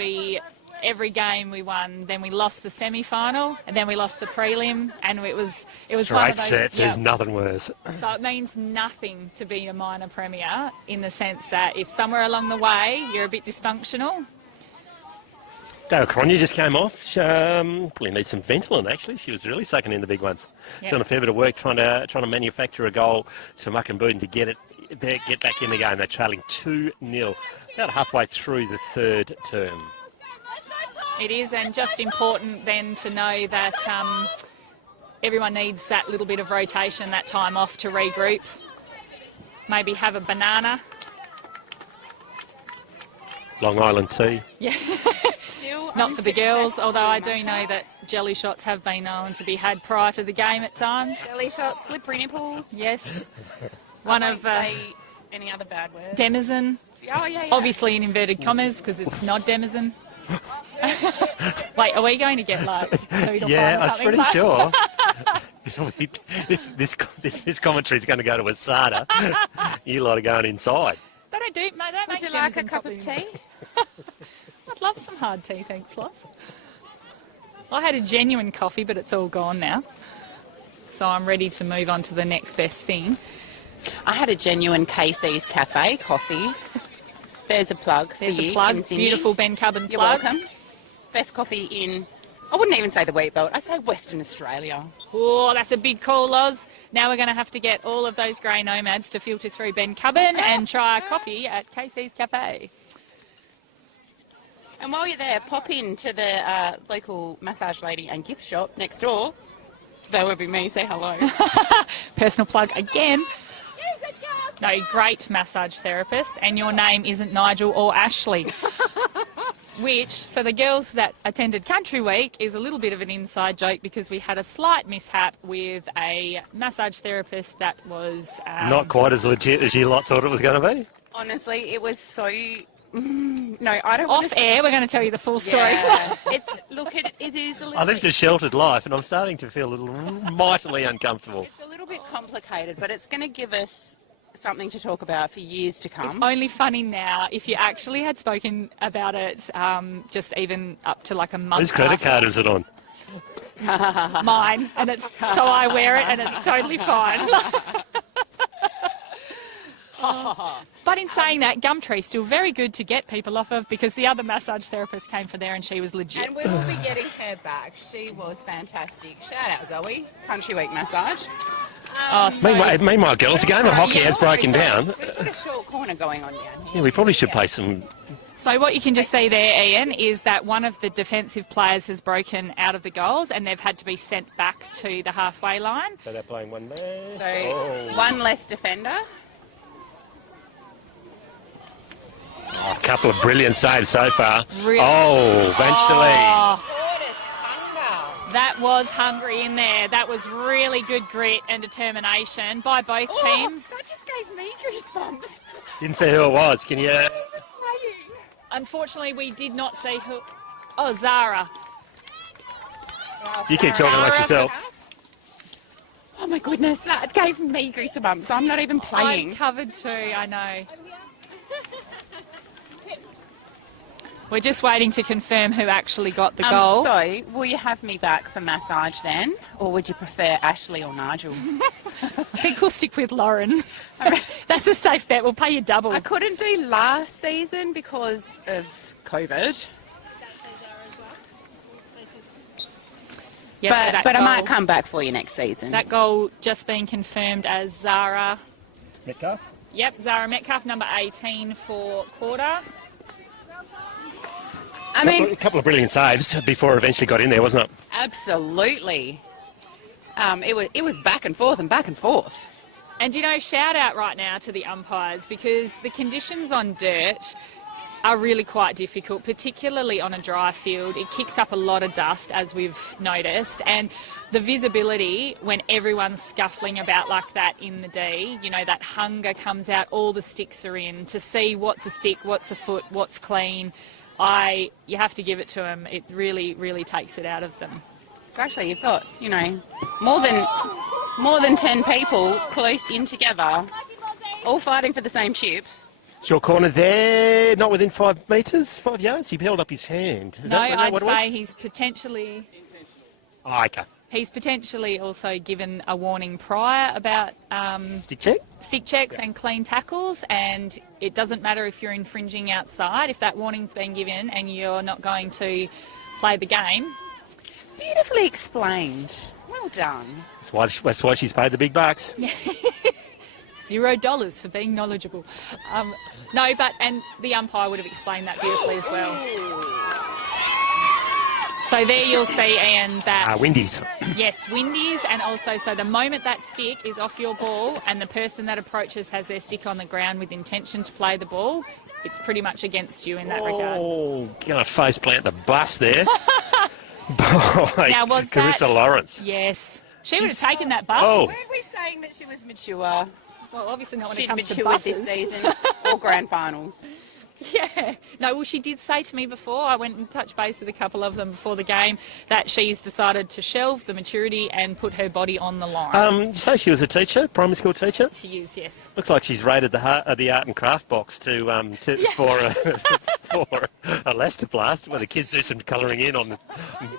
Every game we won. Then we lost the semi-final, and then we lost the prelim, and it was one Straight of those. sets, yeah. there's nothing worse. So it means nothing to be a minor premier in the sense that if somewhere along the way you're a bit dysfunctional, Dale Koorda just came off. Probably needs some Ventolin, actually. She was really sucking in the big ones. Yep. Done a fair bit of work trying to manufacture a goal to Mukinbudin to get back in the game. They're trailing 2-0, about halfway through the third term. It is, and just important then to know that everyone needs that little bit of rotation, that time off to regroup. Maybe have a banana. Long Island tea. Yeah. Not for the girls, although I do know that jelly shots have been known to be had prior to the game at times. Jelly shots, slippery nipples. Yes. One of any other bad words. Denizen. Oh, yeah. Obviously in inverted commas because it's not Denizen. Wait, are we going to get like pseudo Yeah, I was something? pretty sure. This commentary is going to go to Asada. You lot are going inside. They don't do, mate. Would you like a cup of tea? I'd love some hard tea, thanks, love. I had a genuine coffee, but it's all gone now. So I'm ready to move on to the next best thing. I had a genuine KC's Cafe coffee. There's a plug for There's you. a plug. in Sydney. Beautiful Ben Cubbin You're plug. welcome. Best coffee in, I wouldn't even say the Wheatbelt, I'd say Western Australia. Oh, that's a big call, Loz. Now we're going to have to get all of those grey nomads to filter through Ben Cubbin and try a coffee at KC's Cafe. And while you're there, pop in to the local massage lady and gift shop next door. That would be me, say hello. Personal plug again. No, great massage therapist, and your name isn't Nigel or Ashley. Which, for the girls that attended Country Week, is a little bit of an inside joke because we had a slight mishap with a massage therapist that was... Not quite as legit as you lot thought it was going to be. Honestly, it was so... No, I don't Off air, we're going to tell you the full story. Yeah. It is a little I lived bit, a sheltered life and I'm starting to feel a little mightily uncomfortable. it's a little bit complicated, but it's going to give us something to talk about for years to come. It's only funny now if you actually had spoken about it just even up to like a month. Whose credit card is it on? Mine, and it's so I wear it and it's totally fine. But in saying that, Gumtree's still very good to get people off of because the other massage therapist came for there and she was legit. And we will be getting her back. She was fantastic. Shout out, Zoe. Country Week massage. Oh, so Meanwhile, girls, the game of hockey has broken down. We've got a short corner going on down here. Yeah, we probably should play some... So what you can just see there, Ian, is that one of the defensive players has broken out of the goals and they've had to be sent back to the halfway line. So they're playing one man. So one less defender. A couple of brilliant saves so far. Really? Oh, eventually. Oh, Koorda's hunger. that was hungry in there. That was really good grit and determination by both teams. That just gave me goosebumps. Didn't see who it was. Can you... Unfortunately, we did not see who... Oh, Zara. You keep talking amongst yourself. Oh my goodness, that gave me goosebumps. I'm not even playing. I'm covered too, I know. We're just waiting to confirm who actually got the goal. So, will you have me back for massage then? Or would you prefer Ashley or Nigel? I think we'll stick with Lauren. That's a safe bet. We'll pay you double. I couldn't do last season because of COVID. Yeah, so that But I might goal- come back for you next season. That goal just being confirmed as Zara. Metcalf? Yep, Zara Metcalf, number 18 for Koorda. I mean, A couple of brilliant saves before it eventually got in there, wasn't it? absolutely. It was back and forth and back and forth. And, you know, shout out right now to the umpires because the conditions on dirt are really quite difficult, particularly on a dry field. It kicks up a lot of dust, as we've noticed, and the visibility when everyone's scuffling about like that in the D, you know, that hunger comes out, all the sticks are in, to see what's a stick, what's a foot, what's clean. You have to give it to them. It really, really takes it out of them. So actually, you've got, you know, more than 10 people close in together, all fighting for the same ship. Short corner there, not within 5 metres, 5 yards. He held up his hand. Is No, that I'd what it say was? he's potentially... Oh, okay. He's potentially also given a warning prior about stick checks and clean tackles, and it doesn't matter if you're infringing outside. If that warning's been given and you're not going to play the game. Beautifully explained. Well done. That's why she's paid the big bucks. $0 for being knowledgeable. And the umpire would have explained that beautifully as well. So there you'll see, Ian, that... Windies. Yes, windies, and also so the moment that stick is off your ball and the person that approaches has their stick on the ground with intention to play the ball, it's pretty much against you in that regard. Oh, going to face plant the bus there. Boy, Now, was Carissa that... Lawrence. Yes. She would have taken that bus. Oh. Weren't we saying that she was mature? Well, obviously not when She'd it comes to matured buses. this season or grand finals. Yeah. No, well, she did say to me before, I went and touched base with a couple of them before the game, that she's decided to shelve the maturity and put her body on the line. You say she was a teacher, primary school teacher? She is, yes. Looks like she's raided the art and craft box for a Leicester blast where the kids do some colouring in on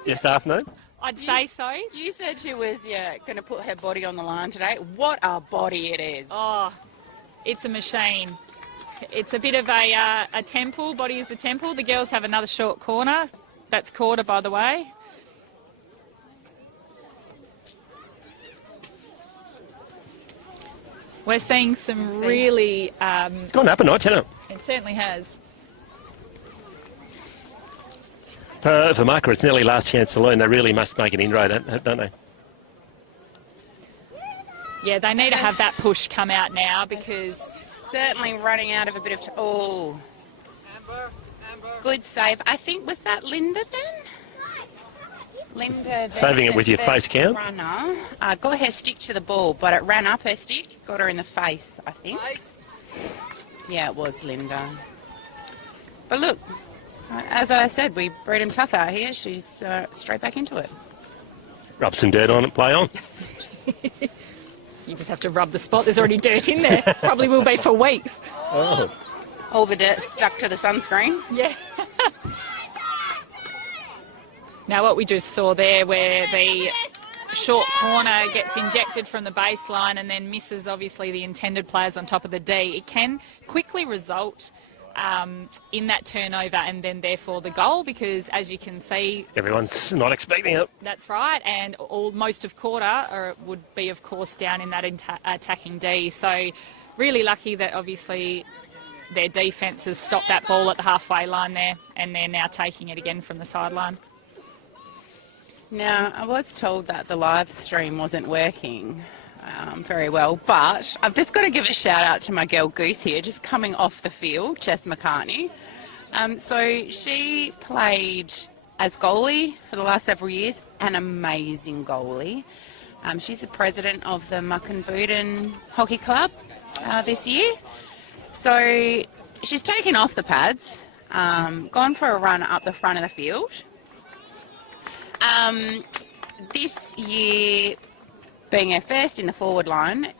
this afternoon. I'd say so. You said she was going to put her body on the line today. What a body it is. Oh, it's a machine. It's a bit of a temple. Body is the temple. The girls have another short corner. That's Koorda, by the way. We're seeing some really... It's gone up a notch, hasn't it? It certainly has. For Marker, it's nearly last chance to learn. They really must make an inroad, don't they? Yeah, they need to have that push come out now because... Certainly running out of a bit of... Amber. Good save. I think, was that Linda then? Linda... Saving it with your face count. Runner. Got her stick to the ball, but it ran up her stick, got her in the face, I think. Yeah, it was Linda. But look, as I said, we bred him tough out here. She's straight back into it. Rub some dirt on it, play on. You just have to rub the spot. There's already dirt in there. Probably will be for weeks. Oh. All the dirt stuck to the sunscreen. Yeah. Now what we just saw there where the short corner gets injected from the baseline and then misses obviously the intended players on top of the D, it can quickly result in that turnover and then therefore the goal because as you can see... Everyone's not expecting it. That's right, and most of Koorda would be of course down in that attacking D, so really lucky that obviously their defence has stopped that ball at the halfway line there and they're now taking it again from the sideline. Now, I was told that the live stream wasn't working very well, but I've just got to give a shout out to my girl Goose here, just coming off the field, Jess McCartney. So she played as goalie for the last several years, an amazing goalie. She's the president of the Mukinbudin Hockey Club this year. So she's taken off the pads, gone for a run up the front of the field. This year being her first in the forward line,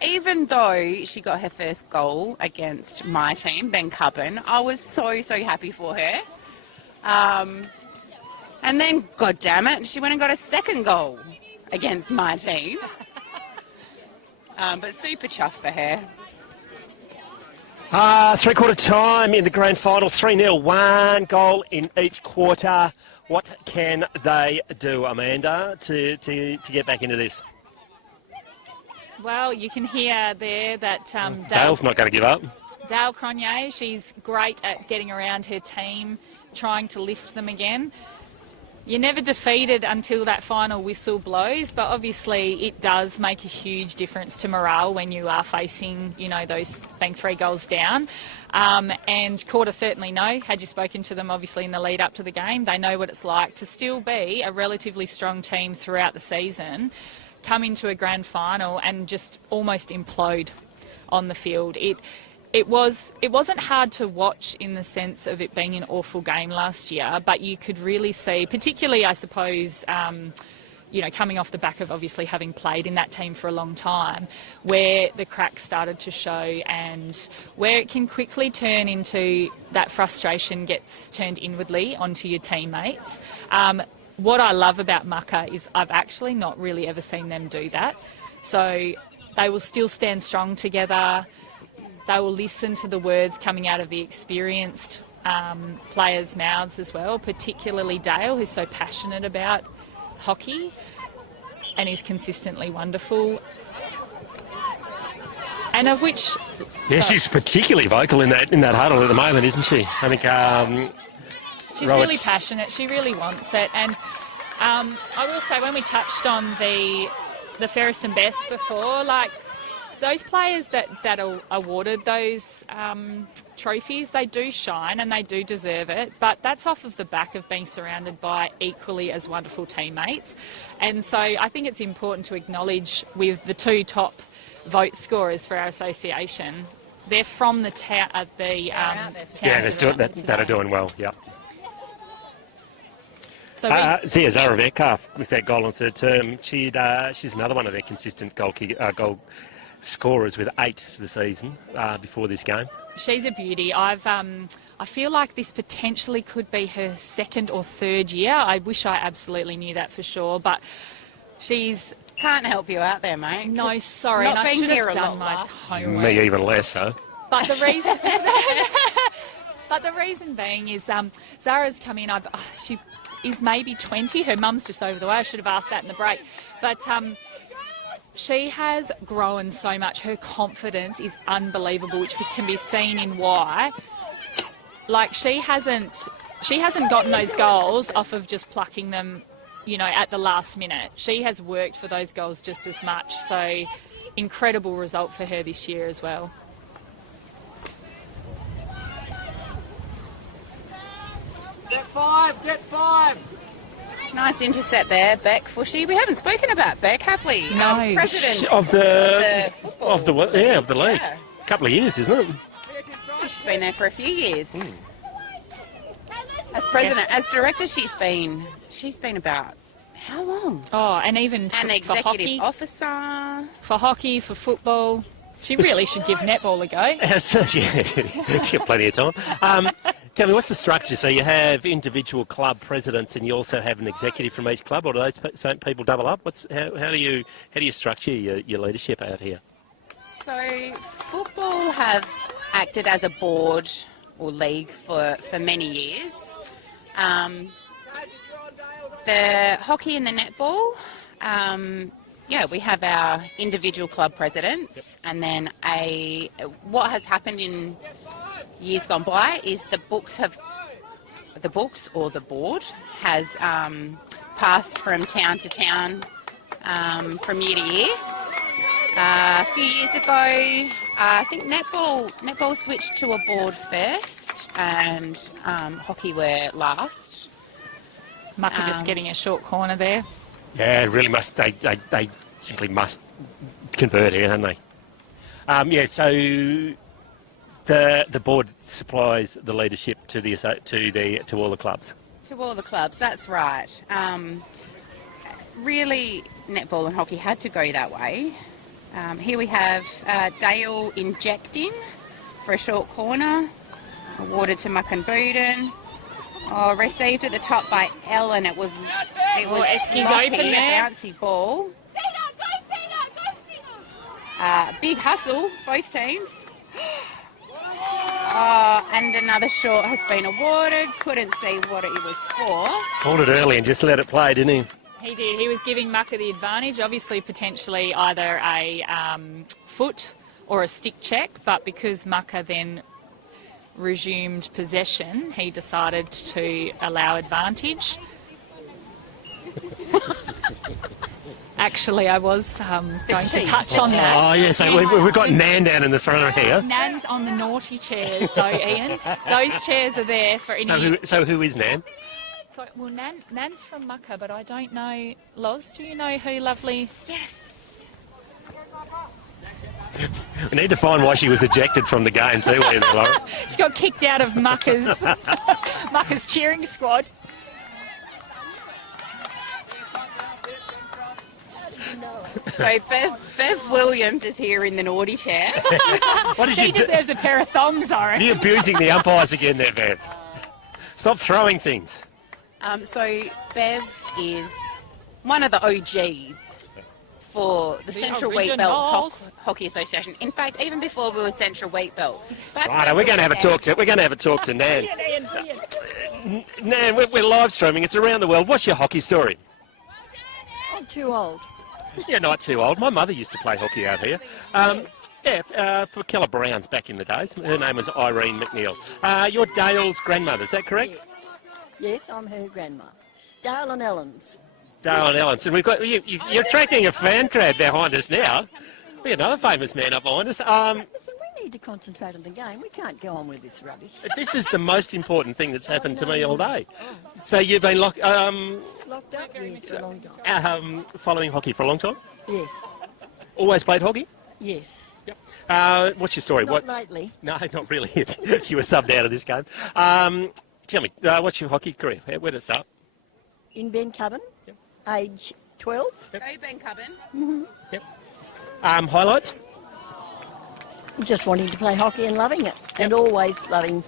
even though she got her first goal against my team, Ben Cubbin, I was so happy for her. And then, God damn it, she went and got a second goal against my team. But super chuffed for her. Three-quarter time in the grand final, 3-0, 1 goal in each quarter. What can they do, Amanda, to get back into this? Well, you can hear there that Dale's not going to give up. Dale Cronje, she's great at getting around her team, trying to lift them again. You're never defeated until that final whistle blows, but obviously it does make a huge difference to morale when you are facing, those being 3 goals down. And Koorda certainly know, had you spoken to them obviously in the lead up to the game, they know what it's like to still be a relatively strong team throughout the season, come into a grand final and just almost implode on the field. It wasn't hard to watch in the sense of it being an awful game last year, but you could really see, particularly I suppose, coming off the back of obviously having played in that team for a long time, where the cracks started to show and where it can quickly turn into that frustration gets turned inwardly onto your teammates. what I love about Mucka is I've actually not really ever seen them do that. So they will still stand strong together. They will listen to the words coming out of the experienced players' mouths as well, particularly Dale, who's so passionate about hockey and is consistently wonderful. And of which... Yeah, she's particularly vocal in that huddle at the moment, isn't she? I think she's really passionate. She really wants it. And I will say, when we touched on the fairest and best before, like, those players that are awarded those trophies, they do shine and they do deserve it, but that's off of the back of being surrounded by equally as wonderful teammates. And so I think it's important to acknowledge with the two top vote scorers for our association, they're from the towns. Yeah, that are doing well, yeah. So Zara Metcalf with that goal in third term, she's another one of their consistent goal scorers with 8 for the season before this game. She's a beauty. I feel like this potentially could be her 2nd or 3rd year. I wish I absolutely knew that for sure, but she's... Can't help you out there, mate. No, sorry. Not and I being should here have a done lot my homework. Me even less so. But the reason... but the reason being is Zara's come in. She is maybe 20. Her mum's just over the way. I should have asked that in the break. But... she has grown so much. Her confidence is unbelievable, which can be seen in why. Like, she hasn't gotten those goals off of just plucking them, you know, at the last minute. She has worked for those goals just as much. So, incredible result for her this year as well. Get five! Nice intercept there, Beck Fushy. We haven't spoken about Beck, have we? No. President of the league. Yeah. A couple of years, isn't it? She's been there for a few years. As president, as director, she's been about how long? Oh, and even An for executive hockey, officer. for hockey, for football. She really should give netball a go. Yeah, she's got plenty of time. Tell me, what's the structure? So you have individual club presidents, and you also have an executive from each club, or do those people double up? How do you structure your leadership out here? So football have acted as a board or league for many years. The hockey and the netball, we have our individual club presidents, and then what has happened in years gone by is the board has passed from town to town, from year to year. A few years ago, I think netball switched to a board first, and hockey were last. Mucka just getting a short corner there. Yeah, it really must. They simply must convert here, don't they? So the board supplies the leadership to all the clubs. To all the clubs, that's right. Really, netball and hockey had to go that way. Here we have Dale injecting for a short corner, awarded to Mukinbudin. Received at the top by Ellen. It was Eski's sloppy, open there. a bouncy ball. Big hustle, both teams. And another short has been awarded. Couldn't see what it was for. Called it early and just let it play, didn't he? He did. He was giving Mucka the advantage, obviously potentially either a foot or a stick check, but because Mucka then resumed possession, he decided to allow advantage. Actually, I was going to touch on that. Oh, yeah, so we've got Nan down in the front of here. Nan's on the naughty chairs, though, Ian. Those chairs are there for any... So who is Nan? Well, Nan's from Mucka, but I don't know... Loz, do you know who lovely... Yes. We need to find why she was ejected from the game too, Lauren. She got kicked out of Mucka's cheering squad. So Bev Williams is here in the naughty chair. What did She you do? deserves a pair of thongs, I reckon. You're abusing the umpires again there, Bev. Stop throwing things. So Bev is one of the OGs for the Central Wheatbelt Hockey Association. In fact, even before we were Central Wheatbelt. Right, we're going to have a talk to. We're going to have a talk to Nan. Nan, we're live streaming. It's around the world. What's your hockey story? I'm too old. You're not too old. My mother used to play hockey out here. For Keller Browns back in the days. Her name was Irene McNeil. You're Dale's grandmother, is that correct? Yes, I'm her grandma. Dale and Ellen's. Dale and Ellen. And we've got you're attracting a fan crowd behind us now. We got another famous man up behind us. Listen, we need to concentrate on the game. We can't go on with this rubbish. This is the most important thing that's happened to me all day. So you've been Locked up? Yes, for a long time. Following hockey for a long time? Yes. Always played hockey? Yes. Yep. What's your story? Not lately. No, not really. You were subbed out of this game. Tell me, what's your hockey career? Where did it start? In Ben Cubbin, age 12. Go Ben Cubbin. Yep. Highlights? Just wanting to play hockey and loving it. And always loving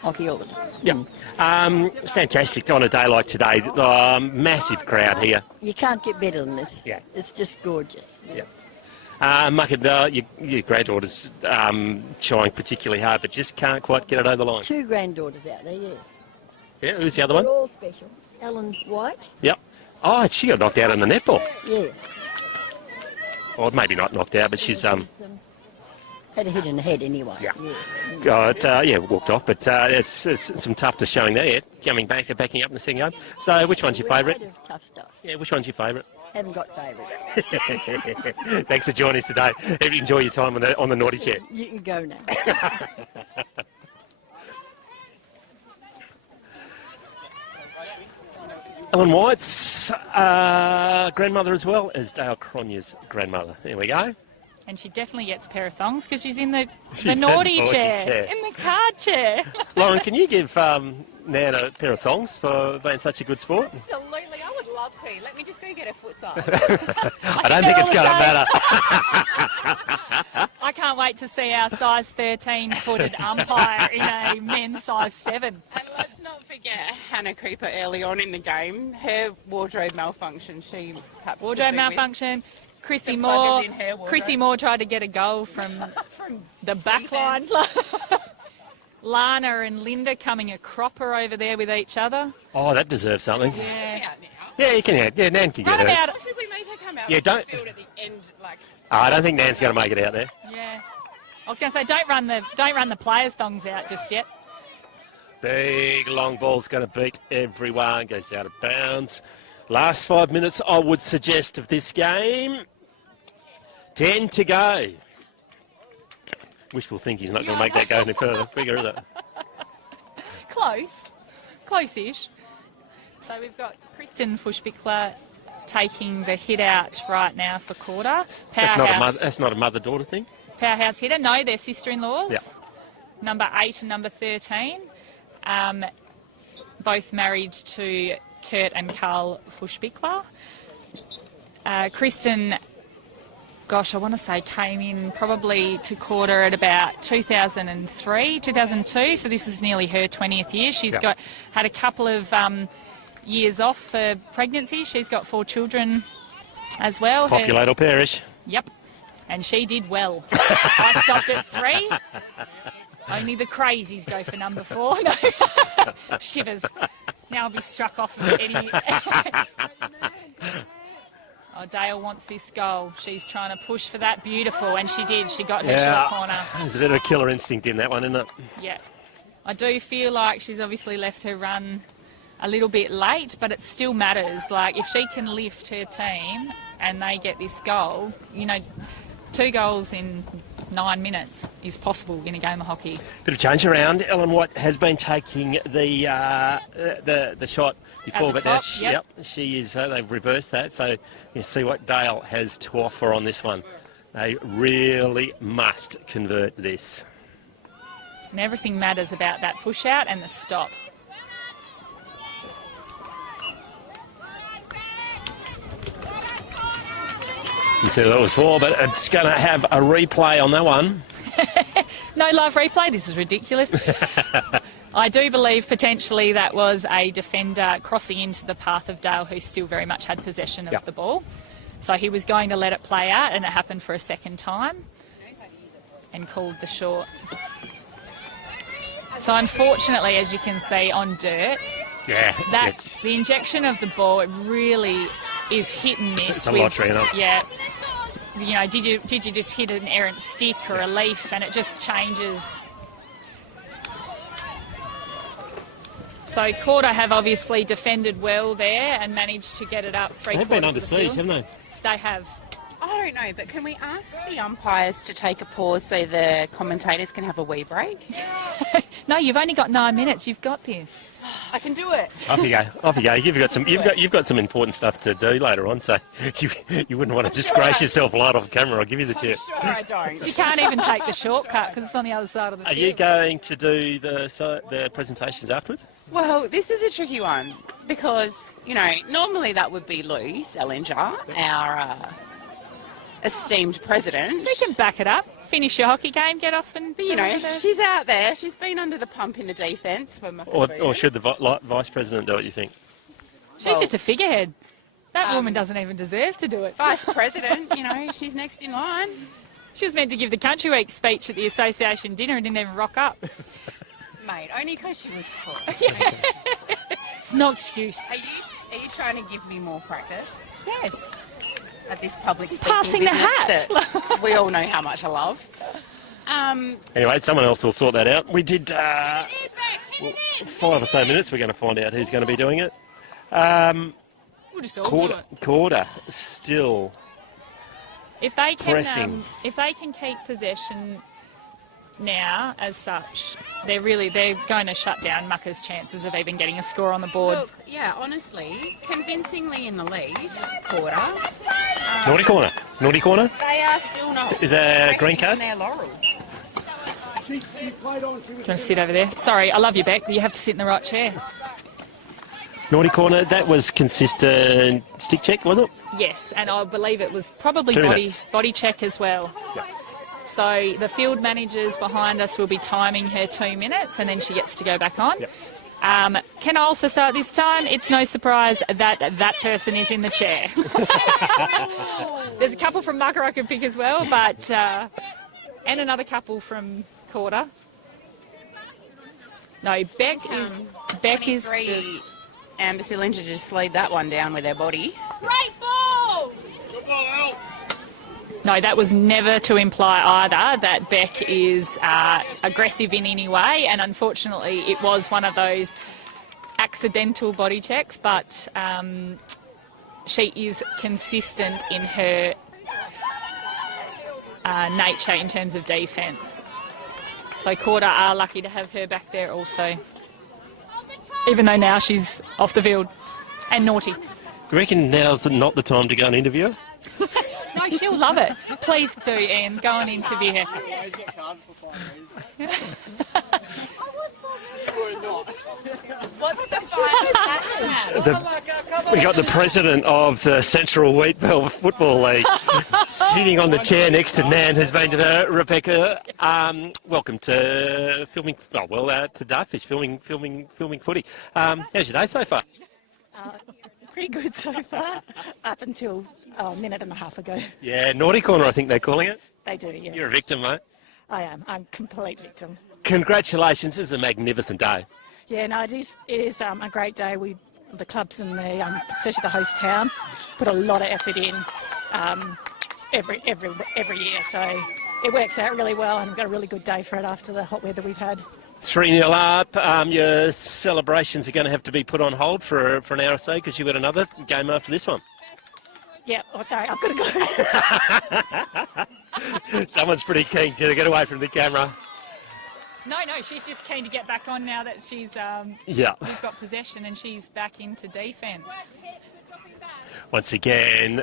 hockey all the time. Yep. Fantastic on a day like today. Massive crowd here. You can't get better than this. Yeah. It's just gorgeous. Yeah. Mukin, your granddaughter's trying particularly hard, but just can't quite get it over the line. 2 granddaughters out there, yes. Yeah, who's the other They're one? all special. Ellen White. Yep. Oh, she got knocked out in the netball. Yes. Or maybe not knocked out, but she's Had a hit in the head anyway. Yeah. Walked off, but it's some toughness showing there. Backing up in the second game. So, which one's your favourite? Tough stuff. Yeah, which one's your favourite? Haven't got favourites. Thanks for joining us today. Enjoy your time on the naughty chair. You can go now. Ellen White's grandmother as well as Dale Cronya's grandmother. There we go. And she definitely gets a pair of thongs because she's in the She's naughty in the naughty chair, chair. in the card chair. Lauren, can you give Nan a pair of thongs for being such a good sport? Absolutely, I would love to. Let me just go get a foot size. I don't think it's going to matter. I can't wait to see our size 13-footed umpire in a men's size 7. And let's not forget Hannah Creeper early on in the game. Her wardrobe malfunction, she perhaps Wardrobe could do with. malfunction. Chrissy The Moore. plug is in her wardrobe. Chrissy Moore tried to get a goal from the back line. Lana and Linda coming a cropper over there with each other. Oh, that deserves something. Yeah. Yeah, you can. Yeah, Nan can get Run hers. about Or should we make her come out Yeah, on don't- the field at the end, like... I don't think Nan's going to make it out there. Yeah. I was going to say, don't run the players' thongs out just yet. Big long ball's going to beat everyone. Goes out of bounds. Last 5 minutes, I would suggest, of this game. 10 to go. Wishful think he's not going to make that go any further. Bigger, is it? Close-ish. So we've got Kristen Fushbickler taking the hit out right now for Koorda. That's not a mother-daughter thing. Powerhouse hitter. No, they're sister-in-laws. Yeah. Number 8 and number 13. Both married to Kurt and Carl Fushbickler. Kristen, gosh, I want to say came in probably to Koorda at about 2003, 2002. So this is nearly her 20th year. She's had a couple of years off for pregnancy. She's got 4 children as well. Populate or perish. Yep. And she did well. I stopped at 3. Only the crazies go for number 4. No. Shivers. Now I'll be struck off of any... Oh, Dale wants this goal. She's trying to push for that. Beautiful. And she did. She got her short corner. There's a bit of a killer instinct in that one, isn't it? Yeah. I do feel like she's obviously left her run a little bit late, but it still matters. Like, if she can lift her team and they get this goal, 2 goals in 9 minutes is possible in a game of hockey. Bit of change around. Ellen White has been taking the shot before, At the but now top, yep. she is. They've reversed that. So you see what Dale has to offer on this one. They really must convert this. And everything matters about that push out and the stop. You said that was 4, but it's going to have a replay on that one. No live replay. This is ridiculous. I do believe potentially that was a defender crossing into the path of Dale, who still very much had possession of the ball. So he was going to let it play out, and it happened for a second time and called the short. So unfortunately, as you can see on dirt, the injection of the ball, it really is hit and miss. It's a lottery, isn't it? Yeah. You know, did you just hit an errant stick or a leaf, and it just changes. So Koorda have obviously defended well there and managed to get it up 3 They've quarters been under of the siege, field. haven't They have. I don't know, but can we ask the umpires to take a pause so the commentators can have a wee break? No, you've only got 9 minutes. You've got this. I can do it. they? Off you go. Off you go. You've got some important stuff to do later on, so you wouldn't want to disgrace yourself right off camera. I'll give you the tip. Sure, I don't. You can't even take the shortcut because it's on the other side of the Are field. you going to do the presentations afterwards? Well, this is a tricky one because, you know, normally that would be Lou Selinger, our esteemed president. You can back it up, finish your hockey game, get off and... But, you know, she's out there. She's been under the pump in the defence for Mukinbudin. Or should the vice president do it, you think? She's just a figurehead. That woman doesn't even deserve to do it. Vice president, you know, she's next in line. She was meant to give the Country Week speech at the association dinner and didn't even rock up. Mate, only because she was crook. It's no excuse. Are you trying to give me more practice Yes. at this public speaking Passing the business hat. that we all know how much I love? Anyway, someone else will sort that out. We did 5 or so minutes. We're going to find out who's going to be doing it. We'll just all do it. Koorda still If they can, pressing. if they can keep possession now, as such, they're going to shut down Mucker's chances of even getting a score on the board. Look, yeah, honestly, convincingly in the lead, Koorda. Naughty corner. Naughty corner. They are still not. Is that a green resting on card? their laurels. Do you want to sit over there? Sorry, I love you, Beck, but you have to sit in the right chair. Naughty corner. That was consistent stick check, was it? Yes, and I believe it was probably 2 minutes. body check as well. Yep. So the field managers behind us will be timing her 2 minutes, and then she gets to go back on. Yep. Can I also say at this time, it's no surprise that person is in the chair. There's a couple from Mucker I could pick as well, but and another couple from Koorda. No, Beck is 23 just... Amber Selinger just laid that one down with her body. Great ball! No, that was never to imply either that Beck is aggressive in any way, and unfortunately it was one of those accidental body checks, but she is consistent in her nature in terms of defence. So Koorda are lucky to have her back there also, even though now she's off the field and naughty. Do you reckon now's not the time to go and interview her? No, she'll love it. Please do, Ian. Go and interview her. What's the fight? We got the president of the Central Wheatbelt Football League sitting on the chair next to Nan, who's been to the Rebecca. Welcome to filming. Oh, well, to Dartfish filming footy. How's your day so far? Pretty good so far, up until a minute and a half ago. Yeah, naughty corner, I think they're calling it. They do, yes. You're a victim, mate. I am. I'm a complete victim. Congratulations, this is a magnificent day. Yeah, no, it is a great day. The clubs and especially the host town, put a lot of effort in every year. So it works out really well, and we've got a really good day for it after the hot weather we've had. 3-0 up. Your celebrations are going to have to be put on hold for an hour or so because you've got another game after this one. Yeah, sorry, I've got to go. Someone's pretty keen to get away from the camera. No, she's just keen to get back on now that she's we've got possession and she's back into defence. Once again,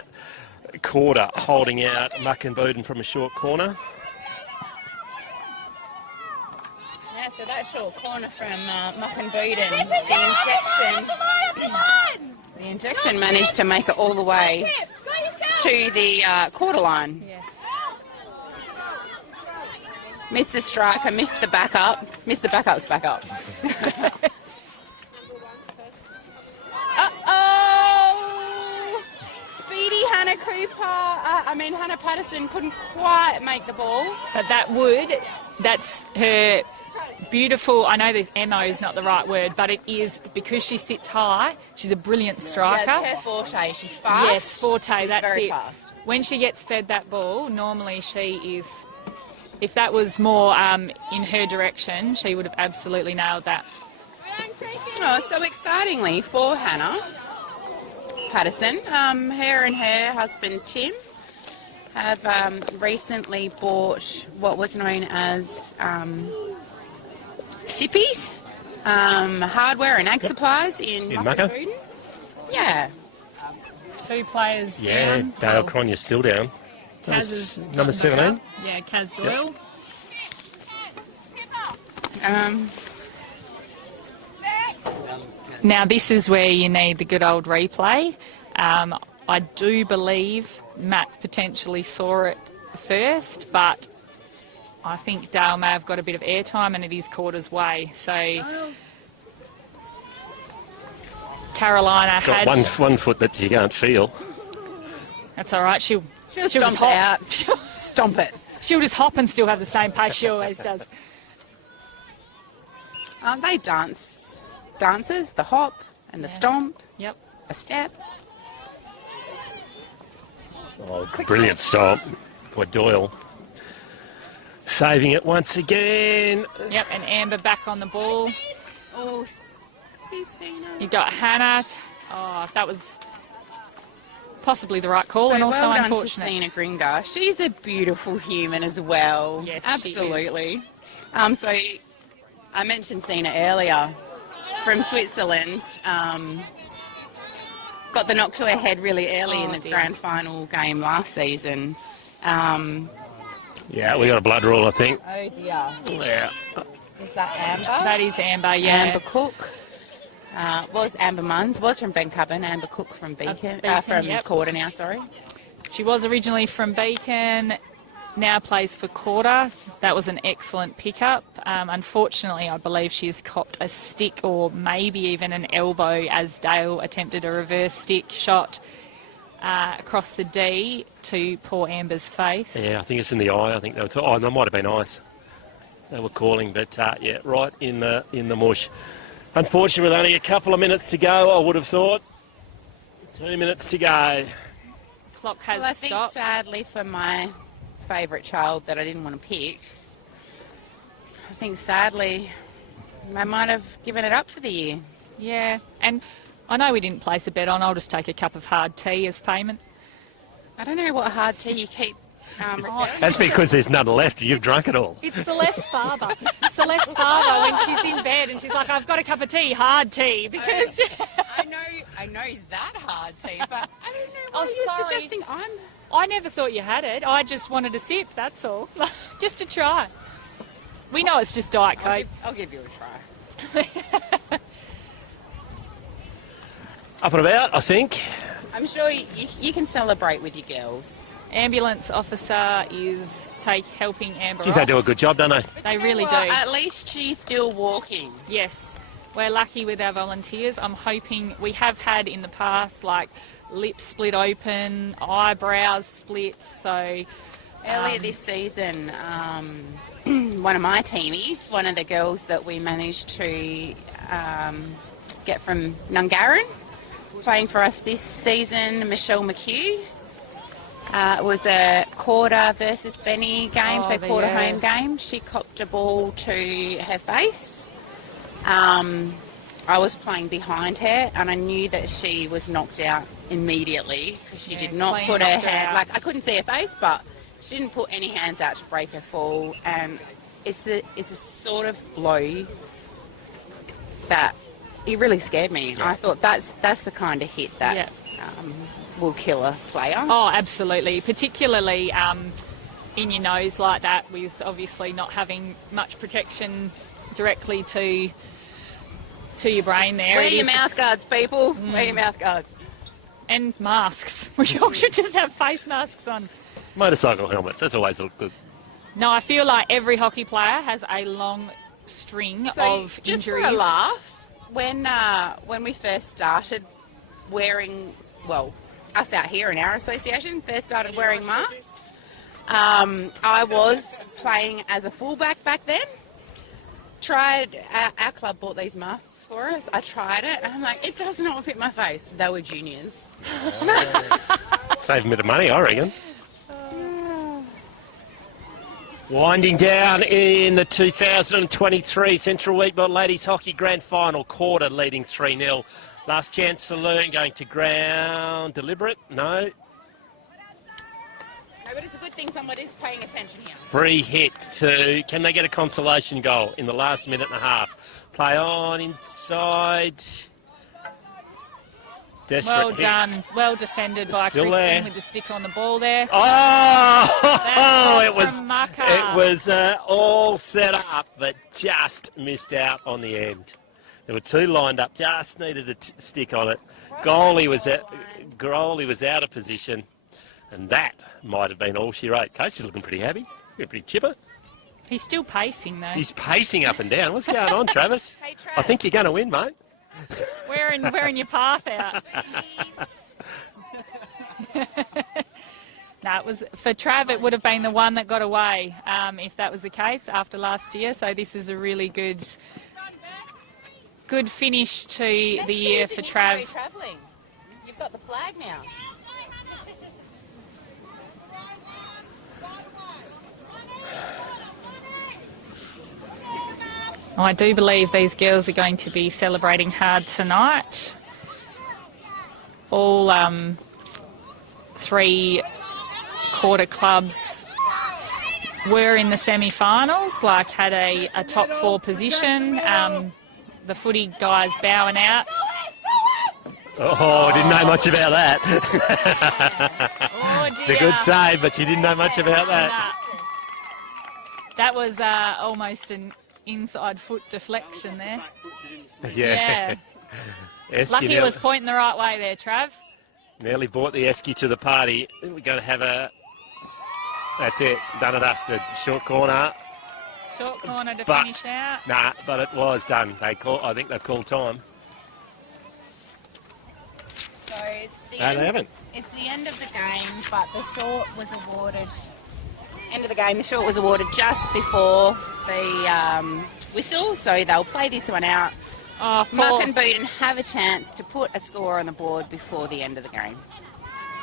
Koorda holding out Mukinbudin from a short corner. Yeah, so that short corner from Mukinbudin, the injection managed to make it all the way to the quarter line. Yes. Missed the striker, missed the backup. Missed the backup's backup. Uh-oh! Speedy Hannah Hannah Patterson couldn't quite make the ball. But that's her beautiful, I know that MO is not the right word, but it is because she sits high. She's a brilliant striker. Yeah, it's her forte. She's fast. Yes, forte, She's that's very it. fast. When she gets fed that ball, normally she is, if that was more in her direction, she would have absolutely nailed that. Oh, so excitingly for Hannah Patterson, her and her husband Tim have recently bought what was known as Sippies, hardware and ag supplies in Mukinbudin. Yeah. 2 players Yeah, down. Dale Cronya's still down. Kaz is Number 17. Yeah, Kaz Doyle. Now this is where you need the good old replay. I do believe Matt potentially saw it first, but I think Dale may have got a bit of airtime and it is Koorda's way. So Carolina Got had... one foot that you can't feel. That's all right. She'll She'll just stomp it hop. out. Stomp it. She'll just hop and still have the same pace she always does. Aren't they dancers? The hop and the stomp, Yep. a step. Oh, brilliant stop by Doyle. Saving it once again. Yep, and Amber back on the ball. Oh, Cena. You've got Hannah. Oh, that was possibly the right call, So and also well done unfortunate. to Cena Gringa. She's a beautiful human as well. Yes, she is. absolutely. So I mentioned Cena earlier from Switzerland. Got the knock to her head really early in the dear. grand final game last season. Yeah, we got a blood rule, I think. Oh dear. Yeah. Is that Amber? That is Amber, yeah. Amber Cook. Was Amber Munns. Was from Ben Cubban. Amber Cook from Beacon. Beacon, From yep. Koorda now, sorry. She was originally from Beacon, now plays for Koorda. That was an excellent pickup. Unfortunately, I believe she's copped a stick or maybe even an elbow as Dale attempted a reverse stick shot across the D to poor Amber's face. Yeah, I think it's in the eye. I think they were that might have been ice. They were calling, but yeah, right in the mush. Unfortunately, with only a couple of minutes to go, I would have thought. 2 minutes to go. Clock has Well, I think stopped. sadly for my favourite child that I didn't want to pick, I think sadly I might have given it up for the year. Yeah, and I know we didn't place a bet on. I'll just take a cup of hard tea as payment. I don't know what hard tea you keep referring to. That's because there's none left. You've drunk it all. It's Celeste Barber. Celeste Barber, when she's in bed and she's like, I've got a cup of tea, hard tea, because... I know that hard tea, but I don't know Oh, what you're sorry. suggesting. I never thought you had it. I just wanted a sip, that's all. Just to try. We know it's just Diet Coke. I'll give you a try. Up and about, I think. I'm sure you can celebrate with your girls. Ambulance officer is helping Amber Geez, they off. do a good job, don't they? They really Well, do. At least she's still walking. Yes. We're lucky with our volunteers. I'm hoping we have had in the past, like, lips split open, eyebrows split, so... Earlier this season, one of my teamies, one of the girls that we managed to get from Nungarran, playing for us this season, Michelle McHugh. It was a Koorda versus Benny game, so Koorda home game. She copped a ball to her face. I was playing behind her and I knew that she was knocked out immediately because she did not put her hand, like I couldn't see her face, but she didn't put any hands out to break her fall, and it's a sort of blow that it really scared me. I thought that's the kind of hit that will kill a player. Oh, absolutely. Particularly in your nose like that, with obviously not having much protection directly to your brain there. Wear It your is- mouth guards, people. Wear your mouth guards. And masks. We all should just have face masks on. Motorcycle helmets, that's always look good. No, I feel like every hockey player has a long string of just injuries. for a laugh, when we first started wearing, well, us out here in our association first started wearing masks, I was playing as a fullback back then. Our club bought these masks for us. I tried it, and I'm like, it does not fit my face. They were juniors. Save a bit of money, I reckon. Winding down in the 2023 Central Wheatbelt Ladies Hockey Grand Final. Koorda leading 3-0. Last chance saloon going to ground. Deliberate? No. No, but it's a good thing somebody's paying attention here. Free hit to... Can they get a consolation goal in the last minute and a half? Play on inside. Desperate Well hit. done. Well defended by Still Kristen there. with the stick on the ball there. Oh, it was from Maka. it was all set up, but just missed out on the end. There were two lined up, just needed a stick on it. Goalie was out of position, and that might have been all she wrote. Coach is looking pretty happy, pretty chipper. He's still pacing though. He's pacing up and down. What's going on, Travis? Hey, Trav. I think you're going to win, mate. Wearing your path out. No, it was for Trav. It would have been the one that got away if that was the case after last year. So this is a really good finish to the year for Trav. Travelling. You've got the flag now. I do believe these girls are going to be celebrating hard tonight. All three Koorda clubs were in the semi-finals, like had a top four position. The footy guys bowing out. Oh, didn't know much about that. Oh, It's a good save, but you didn't know much about that. Nah. That was almost an inside foot deflection there. Yeah. Esky Lucky it nearly- was pointing the right way there, Trav. Nearly brought the Esky to the party. We're going to have a... That's it. Done and dusted. Short corner. Short corner to But- finish out. Nah, but it was done. I think they've called time. So it's the No, they haven't. It's the end of the game, but the short was awarded. End of the game, the short was awarded just before the whistle, so they'll play this one out. Oh, poor. Mukinbudin have a chance to put a score on the board before the end of the game.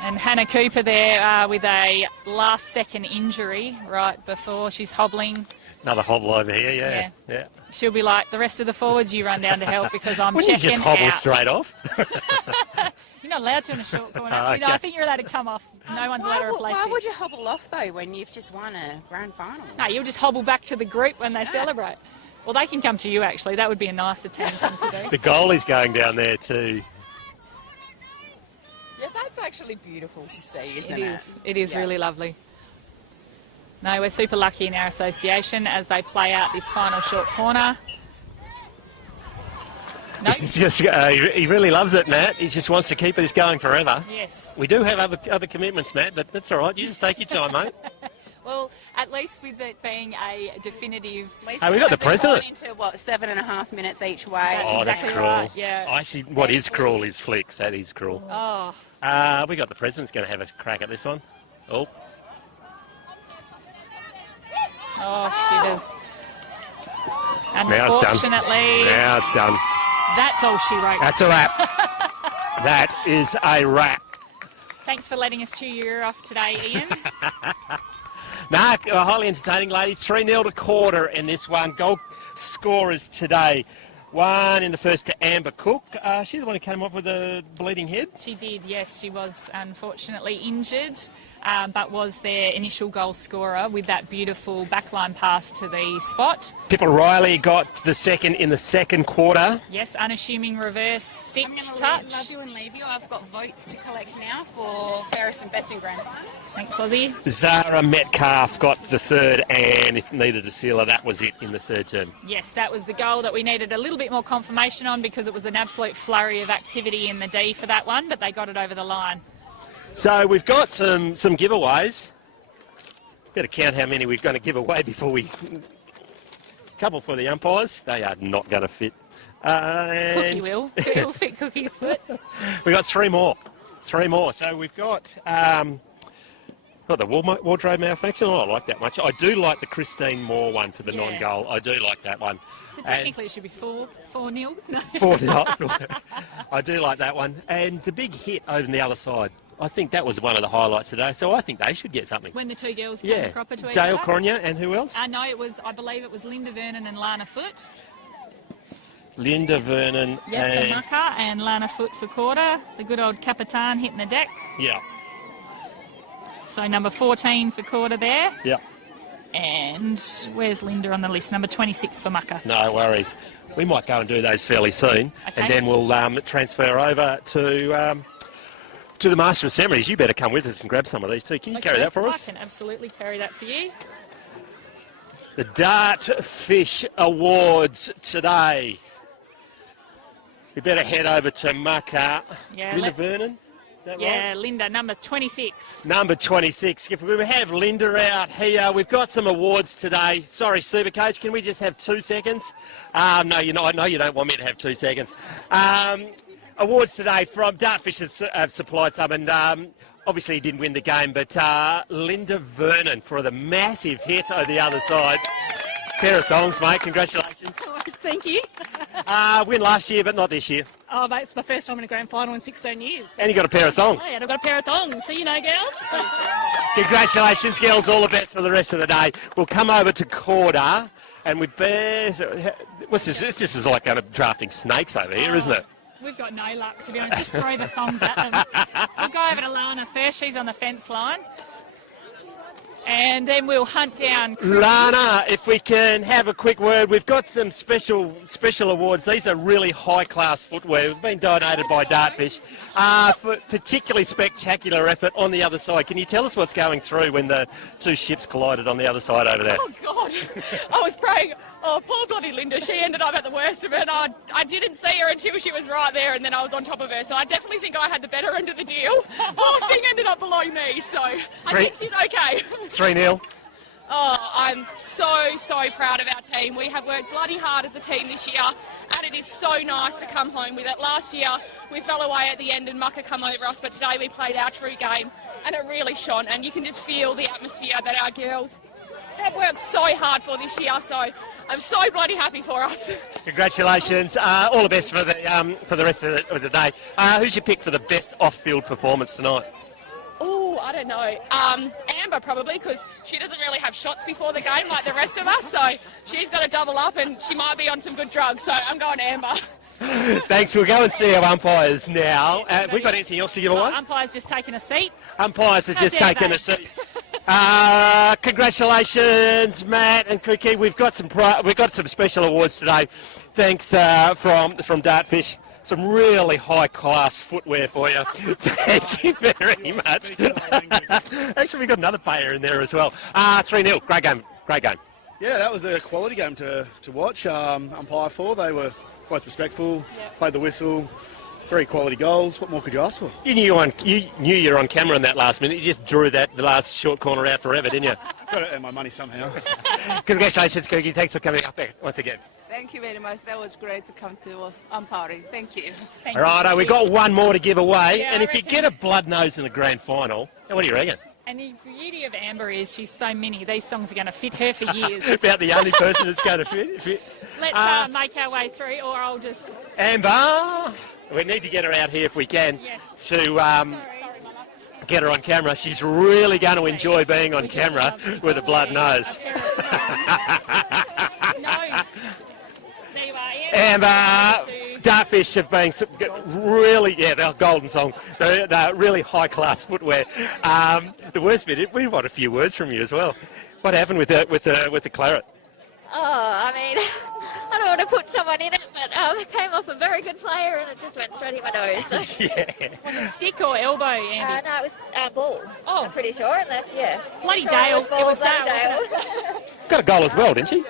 And Hannah Cooper there with a last-second injury right before she's hobbling. Another hobble over here, yeah. She'll be like, the rest of the forwards, you run down to help because I'm Wouldn't checking you just hobble out. straight off? You're not allowed to in a short corner. Oh, You know, okay. I think you're allowed to come off. No one's allowed to replace Why you. would you hobble off, though, when you've just won a grand final? No, you'll just hobble back to the group when they celebrate. Well, they can come to you, actually. That would be a nicer team thing to do. The goalie's going down there too. Yeah, that's actually beautiful to see, isn't It it? is. It is Yeah. really lovely. No, we're super lucky in our association as they play out this final short corner. No. It's just, he really loves it, Matt. He just wants to keep this going forever. Yes. We do have other commitments, Matt, but that's all right. You just take your time, mate. Well, at least with it being a definitive... Hey, we got the president. Into, 7.5 minutes each way. That's Oh, that's exactly cruel. right, yeah. Actually, what is cruel is flicks. That is cruel. Oh, We got the president's going to have a crack at this one. Oh, she does. now it's done. Unfortunately, Now it's done. that's all she wrote. That's a wrap. That is a wrap. Thanks for letting us chew your ear off today, Ian. Nah, highly entertaining, ladies. 3-0 to Koorda in this one. Goal scorers today. One in the first to Amber Cook. She's the one who came off with a bleeding head. She did, yes. She was unfortunately injured, but was their initial goal scorer with that beautiful backline pass to the spot. Pippa Riley got the second in the second quarter. Yes, unassuming reverse stick I'm going to touch. love you and leave you. I've got votes to collect now for fairest and best in grand final. Thanks, Lozzie. Zara Metcalf got the third, and if needed a sealer, that was it in the third term. Yes, that was the goal that we needed a little bit more confirmation on because it was an absolute flurry of activity in the D for that one, but they got it over the line. So we've got some giveaways. Better count how many we're going to give away before we... Couple for the umpires. They are not going to fit. Cookie will. It'll fit Cookie's foot. We've got 3 more. 3 more. So we've got the wardrobe malfunction. I don't like that much. I do like the Christine Moore one for the non-goal. I do like that one. So technically it should be 4-0. No. 4-0. I do like that one. And the big hit over on the other side. I think that was one of the highlights today. So I think they should get something. When the 2 girls came proper to each Dale other. Koorda and who else? No, I believe it was Linda Vernon and Lana Foote. Linda Vernon For and... Mucka and Lana Foote for Koorda. The good old Capitan hitting the deck. Yeah. So number 14 for Koorda there. Yeah. And where's Linda on the list? Number 26 for Mucka. No worries. We might go and do those fairly soon. Okay. And then we'll transfer over to the Master of Ceremonies. You better come with us and grab some of these too. Can you carry that for us? I can absolutely carry that for you. The Dart Fish Awards today. We better head over to Mucka. Yeah, Linda Vernon, is that right? Linda, number 26. Number 26. If we have Linda out here, we've got some awards today. Sorry, Supercoach, can we just have 2 seconds? No, I know you don't want me to have 2 seconds. Awards today from Dartfish have supplied some, and obviously he didn't win the game, but Linda Vernon for the massive hit over the other side. Pair of thongs, mate. Congratulations. Thank you. Win last year, but not this year. Oh, mate, it's my first time in a grand final in 16 years. And you got a pair of thongs. Hey, and I've got a pair of thongs, so you know, girls. Congratulations, girls. All the best for the rest of the day. We'll come over to Koorda, and what's this? This is like drafting snakes over here, isn't it? We've got no luck, to be honest. Just throw the thumbs at them. We'll go over to Lana first. She's on the fence line. And then we'll hunt down Chris. Lana, if we can have a quick word. We've got some special awards. These are really high-class footwear. They've been donated by Dartfish. For particularly spectacular effort on the other side. Can you tell us what's going through when the 2 ships collided on the other side over there? Oh, God. I was praying. Oh, poor bloody Linda. She ended up at the worst of it. I didn't see her until she was right there, and then I was on top of her. So I definitely think I had the better end of the deal. Poor thing ended up below me, so I think she's okay. 3-0. Oh, I'm so proud of our team. We have worked bloody hard as a team this year, and it is so nice to come home with it. Last year, we fell away at the end and Mucka come over us, but today we played our true game, and it really shone, and you can just feel the atmosphere that our girls have worked so hard for this year, so I'm so bloody happy for us. Congratulations. All the best for the rest of the day. Who's your pick for the best off-field performance tonight? Oh, I don't know. Amber probably, because she doesn't really have shots before the game like the rest of us, so she's got to double up and she might be on some good drugs, so I'm going Amber. Thanks. We'll go and see our umpires now. Have we got anything else to give away? Umpire's just taken a seat. Umpires has just taken a seat. Congratulations, Matt and Cookie. We've got some special awards today. Thanks from Dartfish. Some really high-class footwear for you. Thank you very much. Actually, we've got another player in there as well. 3-0. Great game. Great game. Yeah, that was a quality game to watch. Umpire 4, they were both respectful, played the whistle, 3 quality goals. What more could you ask for? You knew you were on camera in that last minute. You just drew the last short corner out forever, didn't you? Got to earn my money somehow. Congratulations, Cookie. Thanks for coming up there once again. Thank you very much. That was great to come to umpiring. Thank you. Thank All right, we've got one more to give away. Yeah, and I if you reckon. get a blood nose in the grand final, what do you reckon? And the beauty of Amber is she's so mini. These songs are going to fit her for years. About the only person that's going to fit. Let's make our way through, or I'll just... Amber, we need to get her out here if we can to get her on camera. She's really going to enjoy being on camera with a blood nose. No. There you are, Amber, Dartfish have been really, the golden song, they're really high-class footwear. The worst bit, we want a few words from you as well. What happened with the claret? Oh, I mean, I don't want to put someone in it, but it came off a very good player and it just went straight in my nose. So. Was it stick or elbow, Andy? No, it was ball. Oh. I'm pretty sure, unless, Bloody Dale. It was Dale, wasn't it? Got a goal as well, didn't she?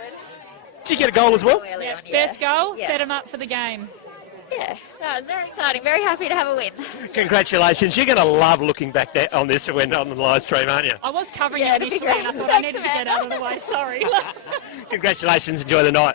Did you get a goal as well? First goal, set him up for the game. Yeah, that was very exciting. Very happy to have a win. Congratulations. You're going to love looking back there on this when on the live stream, aren't you? I was covering Yeah, it it'd be initially and I great. thought I needed to get out of the way. Sorry. Congratulations. Enjoy the night.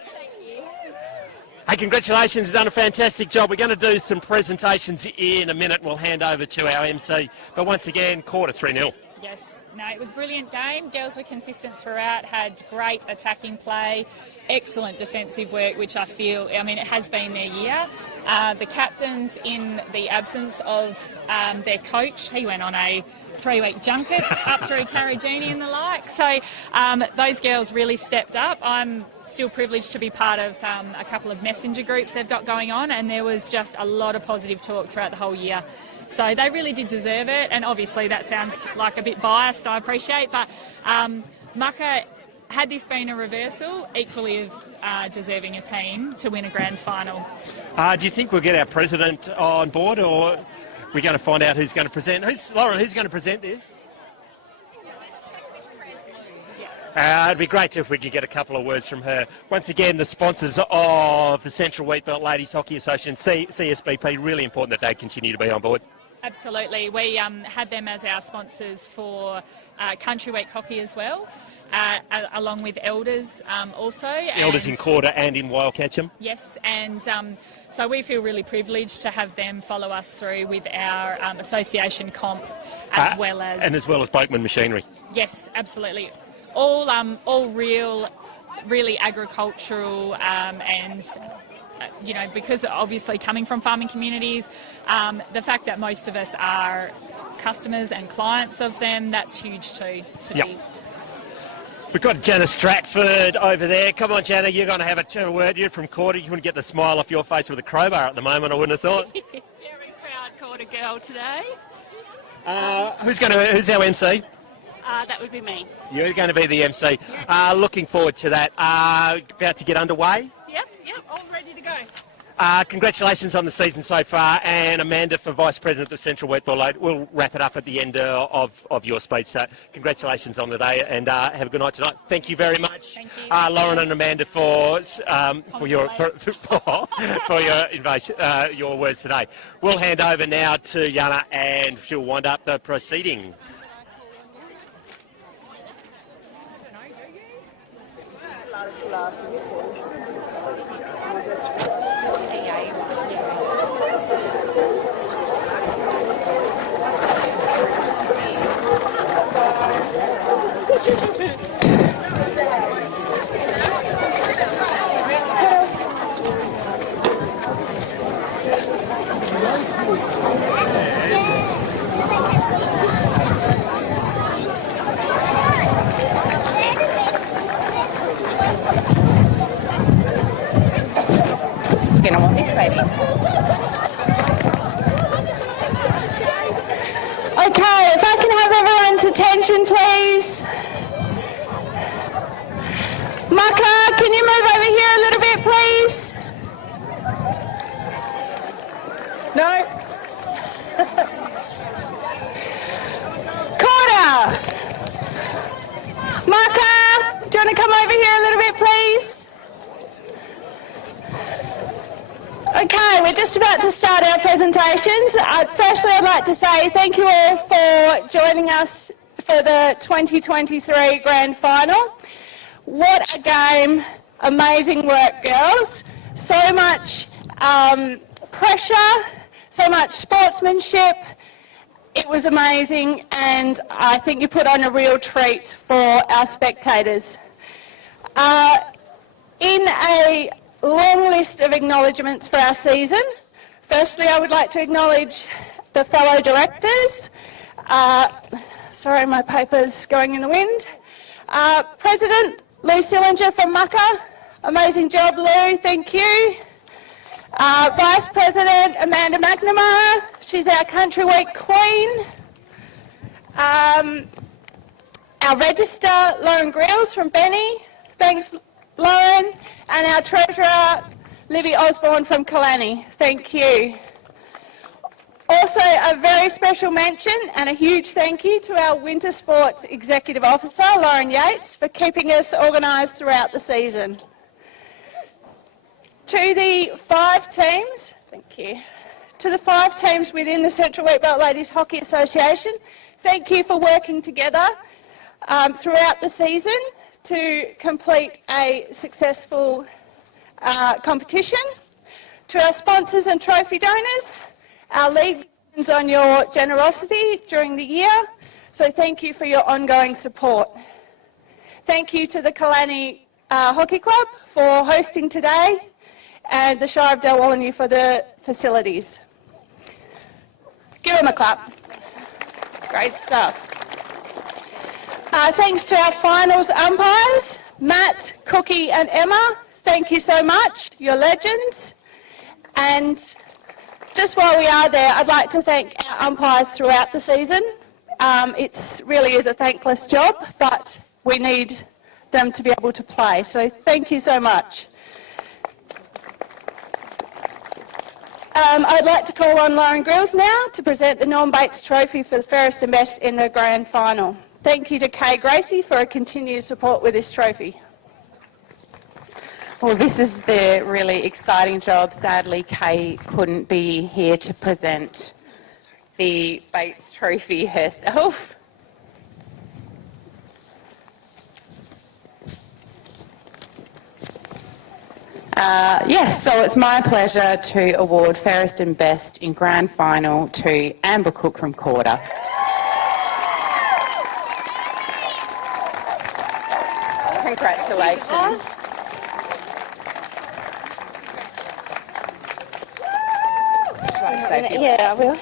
Hey, congratulations. You've done a fantastic job. We're going to do some presentations in a minute. We'll hand over to our MC. But once again, Koorda 3-0. Yes, no, it was a brilliant game. Girls were consistent throughout, had great attacking play, excellent defensive work, which I feel, I mean, it has been their year. The captains, in the absence of their coach, he went on a 3-week junket up through Karajini and the like. So those girls really stepped up. I'm still privileged to be part of a couple of messenger groups they've got going on, and there was just a lot of positive talk throughout the whole year. So they really did deserve it, and obviously that sounds like a bit biased, I appreciate, but Mucka, had this been a reversal, equally of deserving a team to win a grand final. Do you think we'll get our president on board, or we're going to find out who's going to present? Lauren, who's going to present this? It'd be great if we could get a couple of words from her. Once again, the sponsors of the Central Wheatbelt Ladies Hockey Association, CSBP, really important that they continue to be on board. Absolutely. We had them as our sponsors for Country Week Hockey as well, along with Elders also. Elders in Koorda and in Wildcatcham. Yes, and so we feel really privileged to have them follow us through with our association comp as well as... And as well as Boatman Machinery. Yes, absolutely. All really agricultural and, you know, because obviously coming from farming communities, the fact that most of us are customers and clients of them, that's huge too. We've got Jana Stratford over there. Come on, Jana, you're going to have a word. You're from Koorda. You want to get the smile off your face with a crowbar at the moment, I wouldn't have thought. Very proud Koorda girl today. Who's our MC? That would be me. You're going to be the MC. Looking forward to that. About to get underway. Yep, all ready to go. Congratulations on the season so far, and Amanda for Vice President of Central Wheatbelt. We'll wrap it up at the end of your speech. So congratulations on the day, and have a good night tonight. Thank you very much, Lauren and Amanda, for your invitation, your words today. We'll hand over now to Jana, and she'll wind up the proceedings. You're gonna want this, baby. Okay, if I can have everyone's attention, please. Mucka, can you move over here a little bit, please? No? Koorda! Mucka, do you want to come over here a little bit, please? Okay, we're just about to start our presentations. Firstly, I'd like to say thank you all for joining us for the 2023 Grand Final. What a game. Amazing work, girls. So much pressure, so much sportsmanship. It was amazing, and I think you put on a real treat for our spectators. In a long list of acknowledgements for our season. Firstly, I would like to acknowledge the fellow directors. Sorry, my paper's going in the wind. President Lou Sillinger from Mucka. Amazing job, Lou. Thank you. Vice President Amanda McNamara. She's our Country Week Queen. Our Register, Lauren Grills from Benny. Thanks, Lauren. And our Treasurer, Libby Osborne from Kalannie. Thank you. Also, a very special mention and a huge thank you to our Winter Sports Executive Officer, Lauren Yates, for keeping us organised throughout the season. To the 5 teams Thank you. To the 5 teams within the Central Wheatbelt Ladies Hockey Association, thank you for working together throughout the season to complete a successful competition. To our sponsors and trophy donors, our league depends on your generosity during the year, so thank you for your ongoing support. Thank you to the Kalannie Hockey Club for hosting today and the Shire of Dalwallinu for the facilities. Give them a clap. Great stuff. Thanks to our finals umpires, Matt, Cookie and Emma. Thank you so much. You're legends. And just while we are there, I'd like to thank our umpires throughout the season. It really is a thankless job, but we need them to be able to play. So thank you so much. I'd like to call on Lauren Grills now to present the Norm Bates Trophy for the fairest and best in the grand final. Thank you to Kay Gracie for her continued support with this trophy. Well, this is the really exciting job. Sadly, Kay couldn't be here to present the Bates Trophy herself. Yes, so it's my pleasure to award Fairest and Best in Grand Final to Amber Cook from Koorda. Congratulations. Yeah, I will.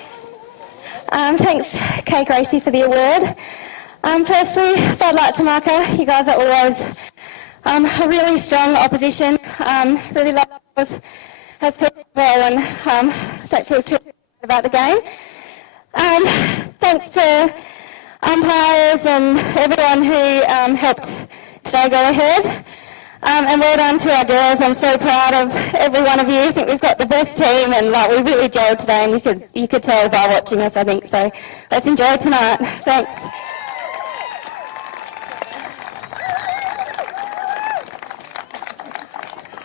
Thanks, Kay Gracie, for the award. Firstly, bad luck to Maka. You guys are always a really strong opposition. Really love us as people well, and don't feel too about the game. Thanks to umpires and everyone who helped today go ahead. And well done to our girls. I'm so proud of every one of you. I think we've got the best team, and we really gelled today, and you could tell by watching us, I think. So let's enjoy tonight. Thanks.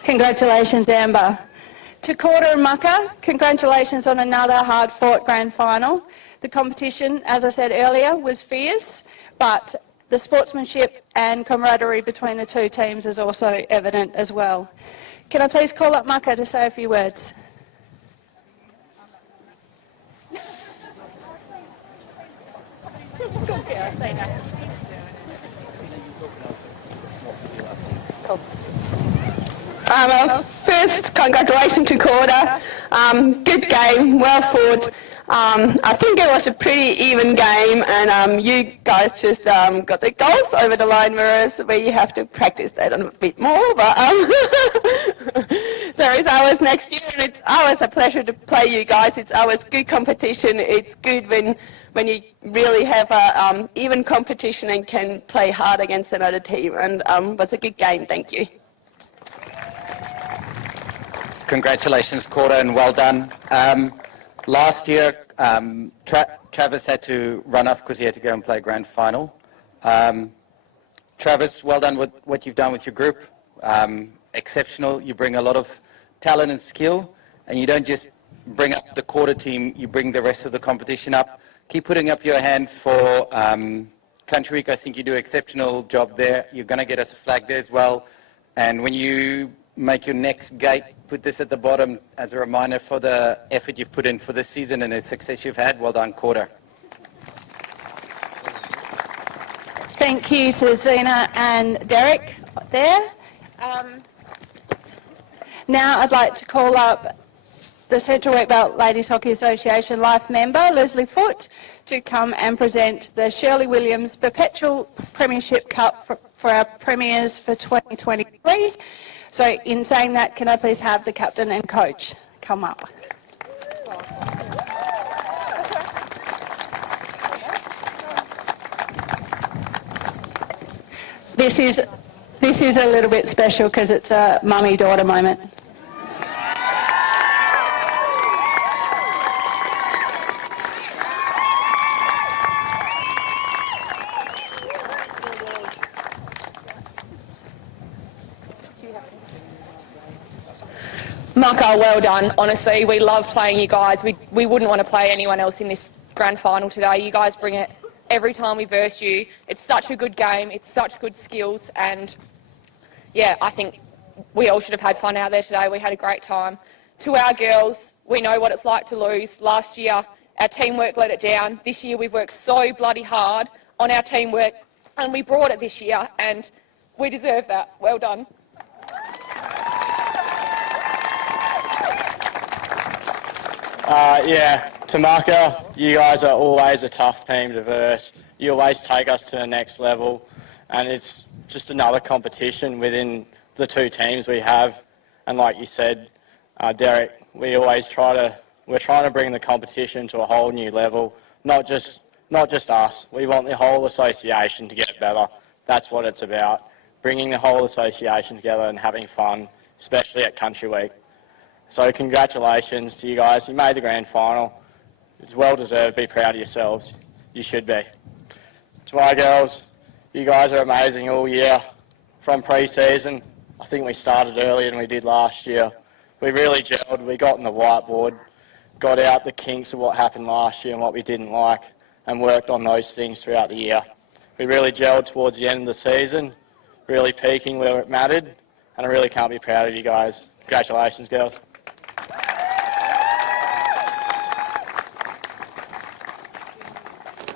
Congratulations, Amber. To Koorda and Mucka, congratulations on another hard-fought grand final. The competition, as I said earlier, was fierce, but the sportsmanship and camaraderie between the two teams is also evident as well. Can I please call up Mucka to say a few words? First, congratulations to Koorda. Good game, well fought. I think it was a pretty even game, and you guys just got the goals over the line, whereas where you have to practice that a bit more. But there is always next year, and it's always a pleasure to play you guys. It's always good competition. It's good when you really have a even competition and can play hard against another team. And it was a good game. Thank you. Congratulations, Koorda, and well done. Last year, Travis had to run off because he had to go and play grand final. Travis, well done with what you've done with your group. Exceptional. You bring a lot of talent and skill, and you don't just bring up the Koorda team, you bring the rest of the competition up. Keep putting up your hand for Country Week. I think you do an exceptional job there. You're going to get us a flag there as well. And when you make your next gate, put this at the bottom as a reminder for the effort you've put in for this season and the success you've had. Well done, Koorda. Thank you to Zena and Derek there. Now I'd like to call up the Central Wheatbelt Ladies Hockey Association Life member, Leslie Foote, to come and present the Shirley Williams Perpetual Premiership Cup for our Premiers for 2023. So in saying that, can I please have the captain and coach come up? This is a little bit special because it's a mummy-daughter moment. Mucka, well done. Honestly, we love playing you guys. We wouldn't want to play anyone else in this grand final today. You guys bring it every time we verse you. It's such a good game. It's such good skills. And, yeah, I think we all should have had fun out there today. We had a great time. To our girls, we know what it's like to lose. Last year, our teamwork let it down. This year, we've worked so bloody hard on our teamwork, and we brought it this year, and we deserve that. Well done. Yeah, Tamaka, you guys are always a tough team to verse. You always take us to the next level, and it's just another competition within the two teams we have. And like you said, Derek, we're trying to bring the competition to a whole new level. Not just us. We want the whole association to get better. That's what it's about. Bringing the whole association together and having fun, especially at Country Week. So congratulations to you guys. You made the grand final. It's well deserved. Be proud of yourselves. You should be. To my girls, you guys are amazing all year. From pre-season, I think we started earlier than we did last year. We really gelled. We got on the whiteboard, got out the kinks of what happened last year and what we didn't like, and worked on those things throughout the year. We really gelled towards the end of the season, really peaking where it mattered, and I really can't be proud of you guys. Congratulations, girls.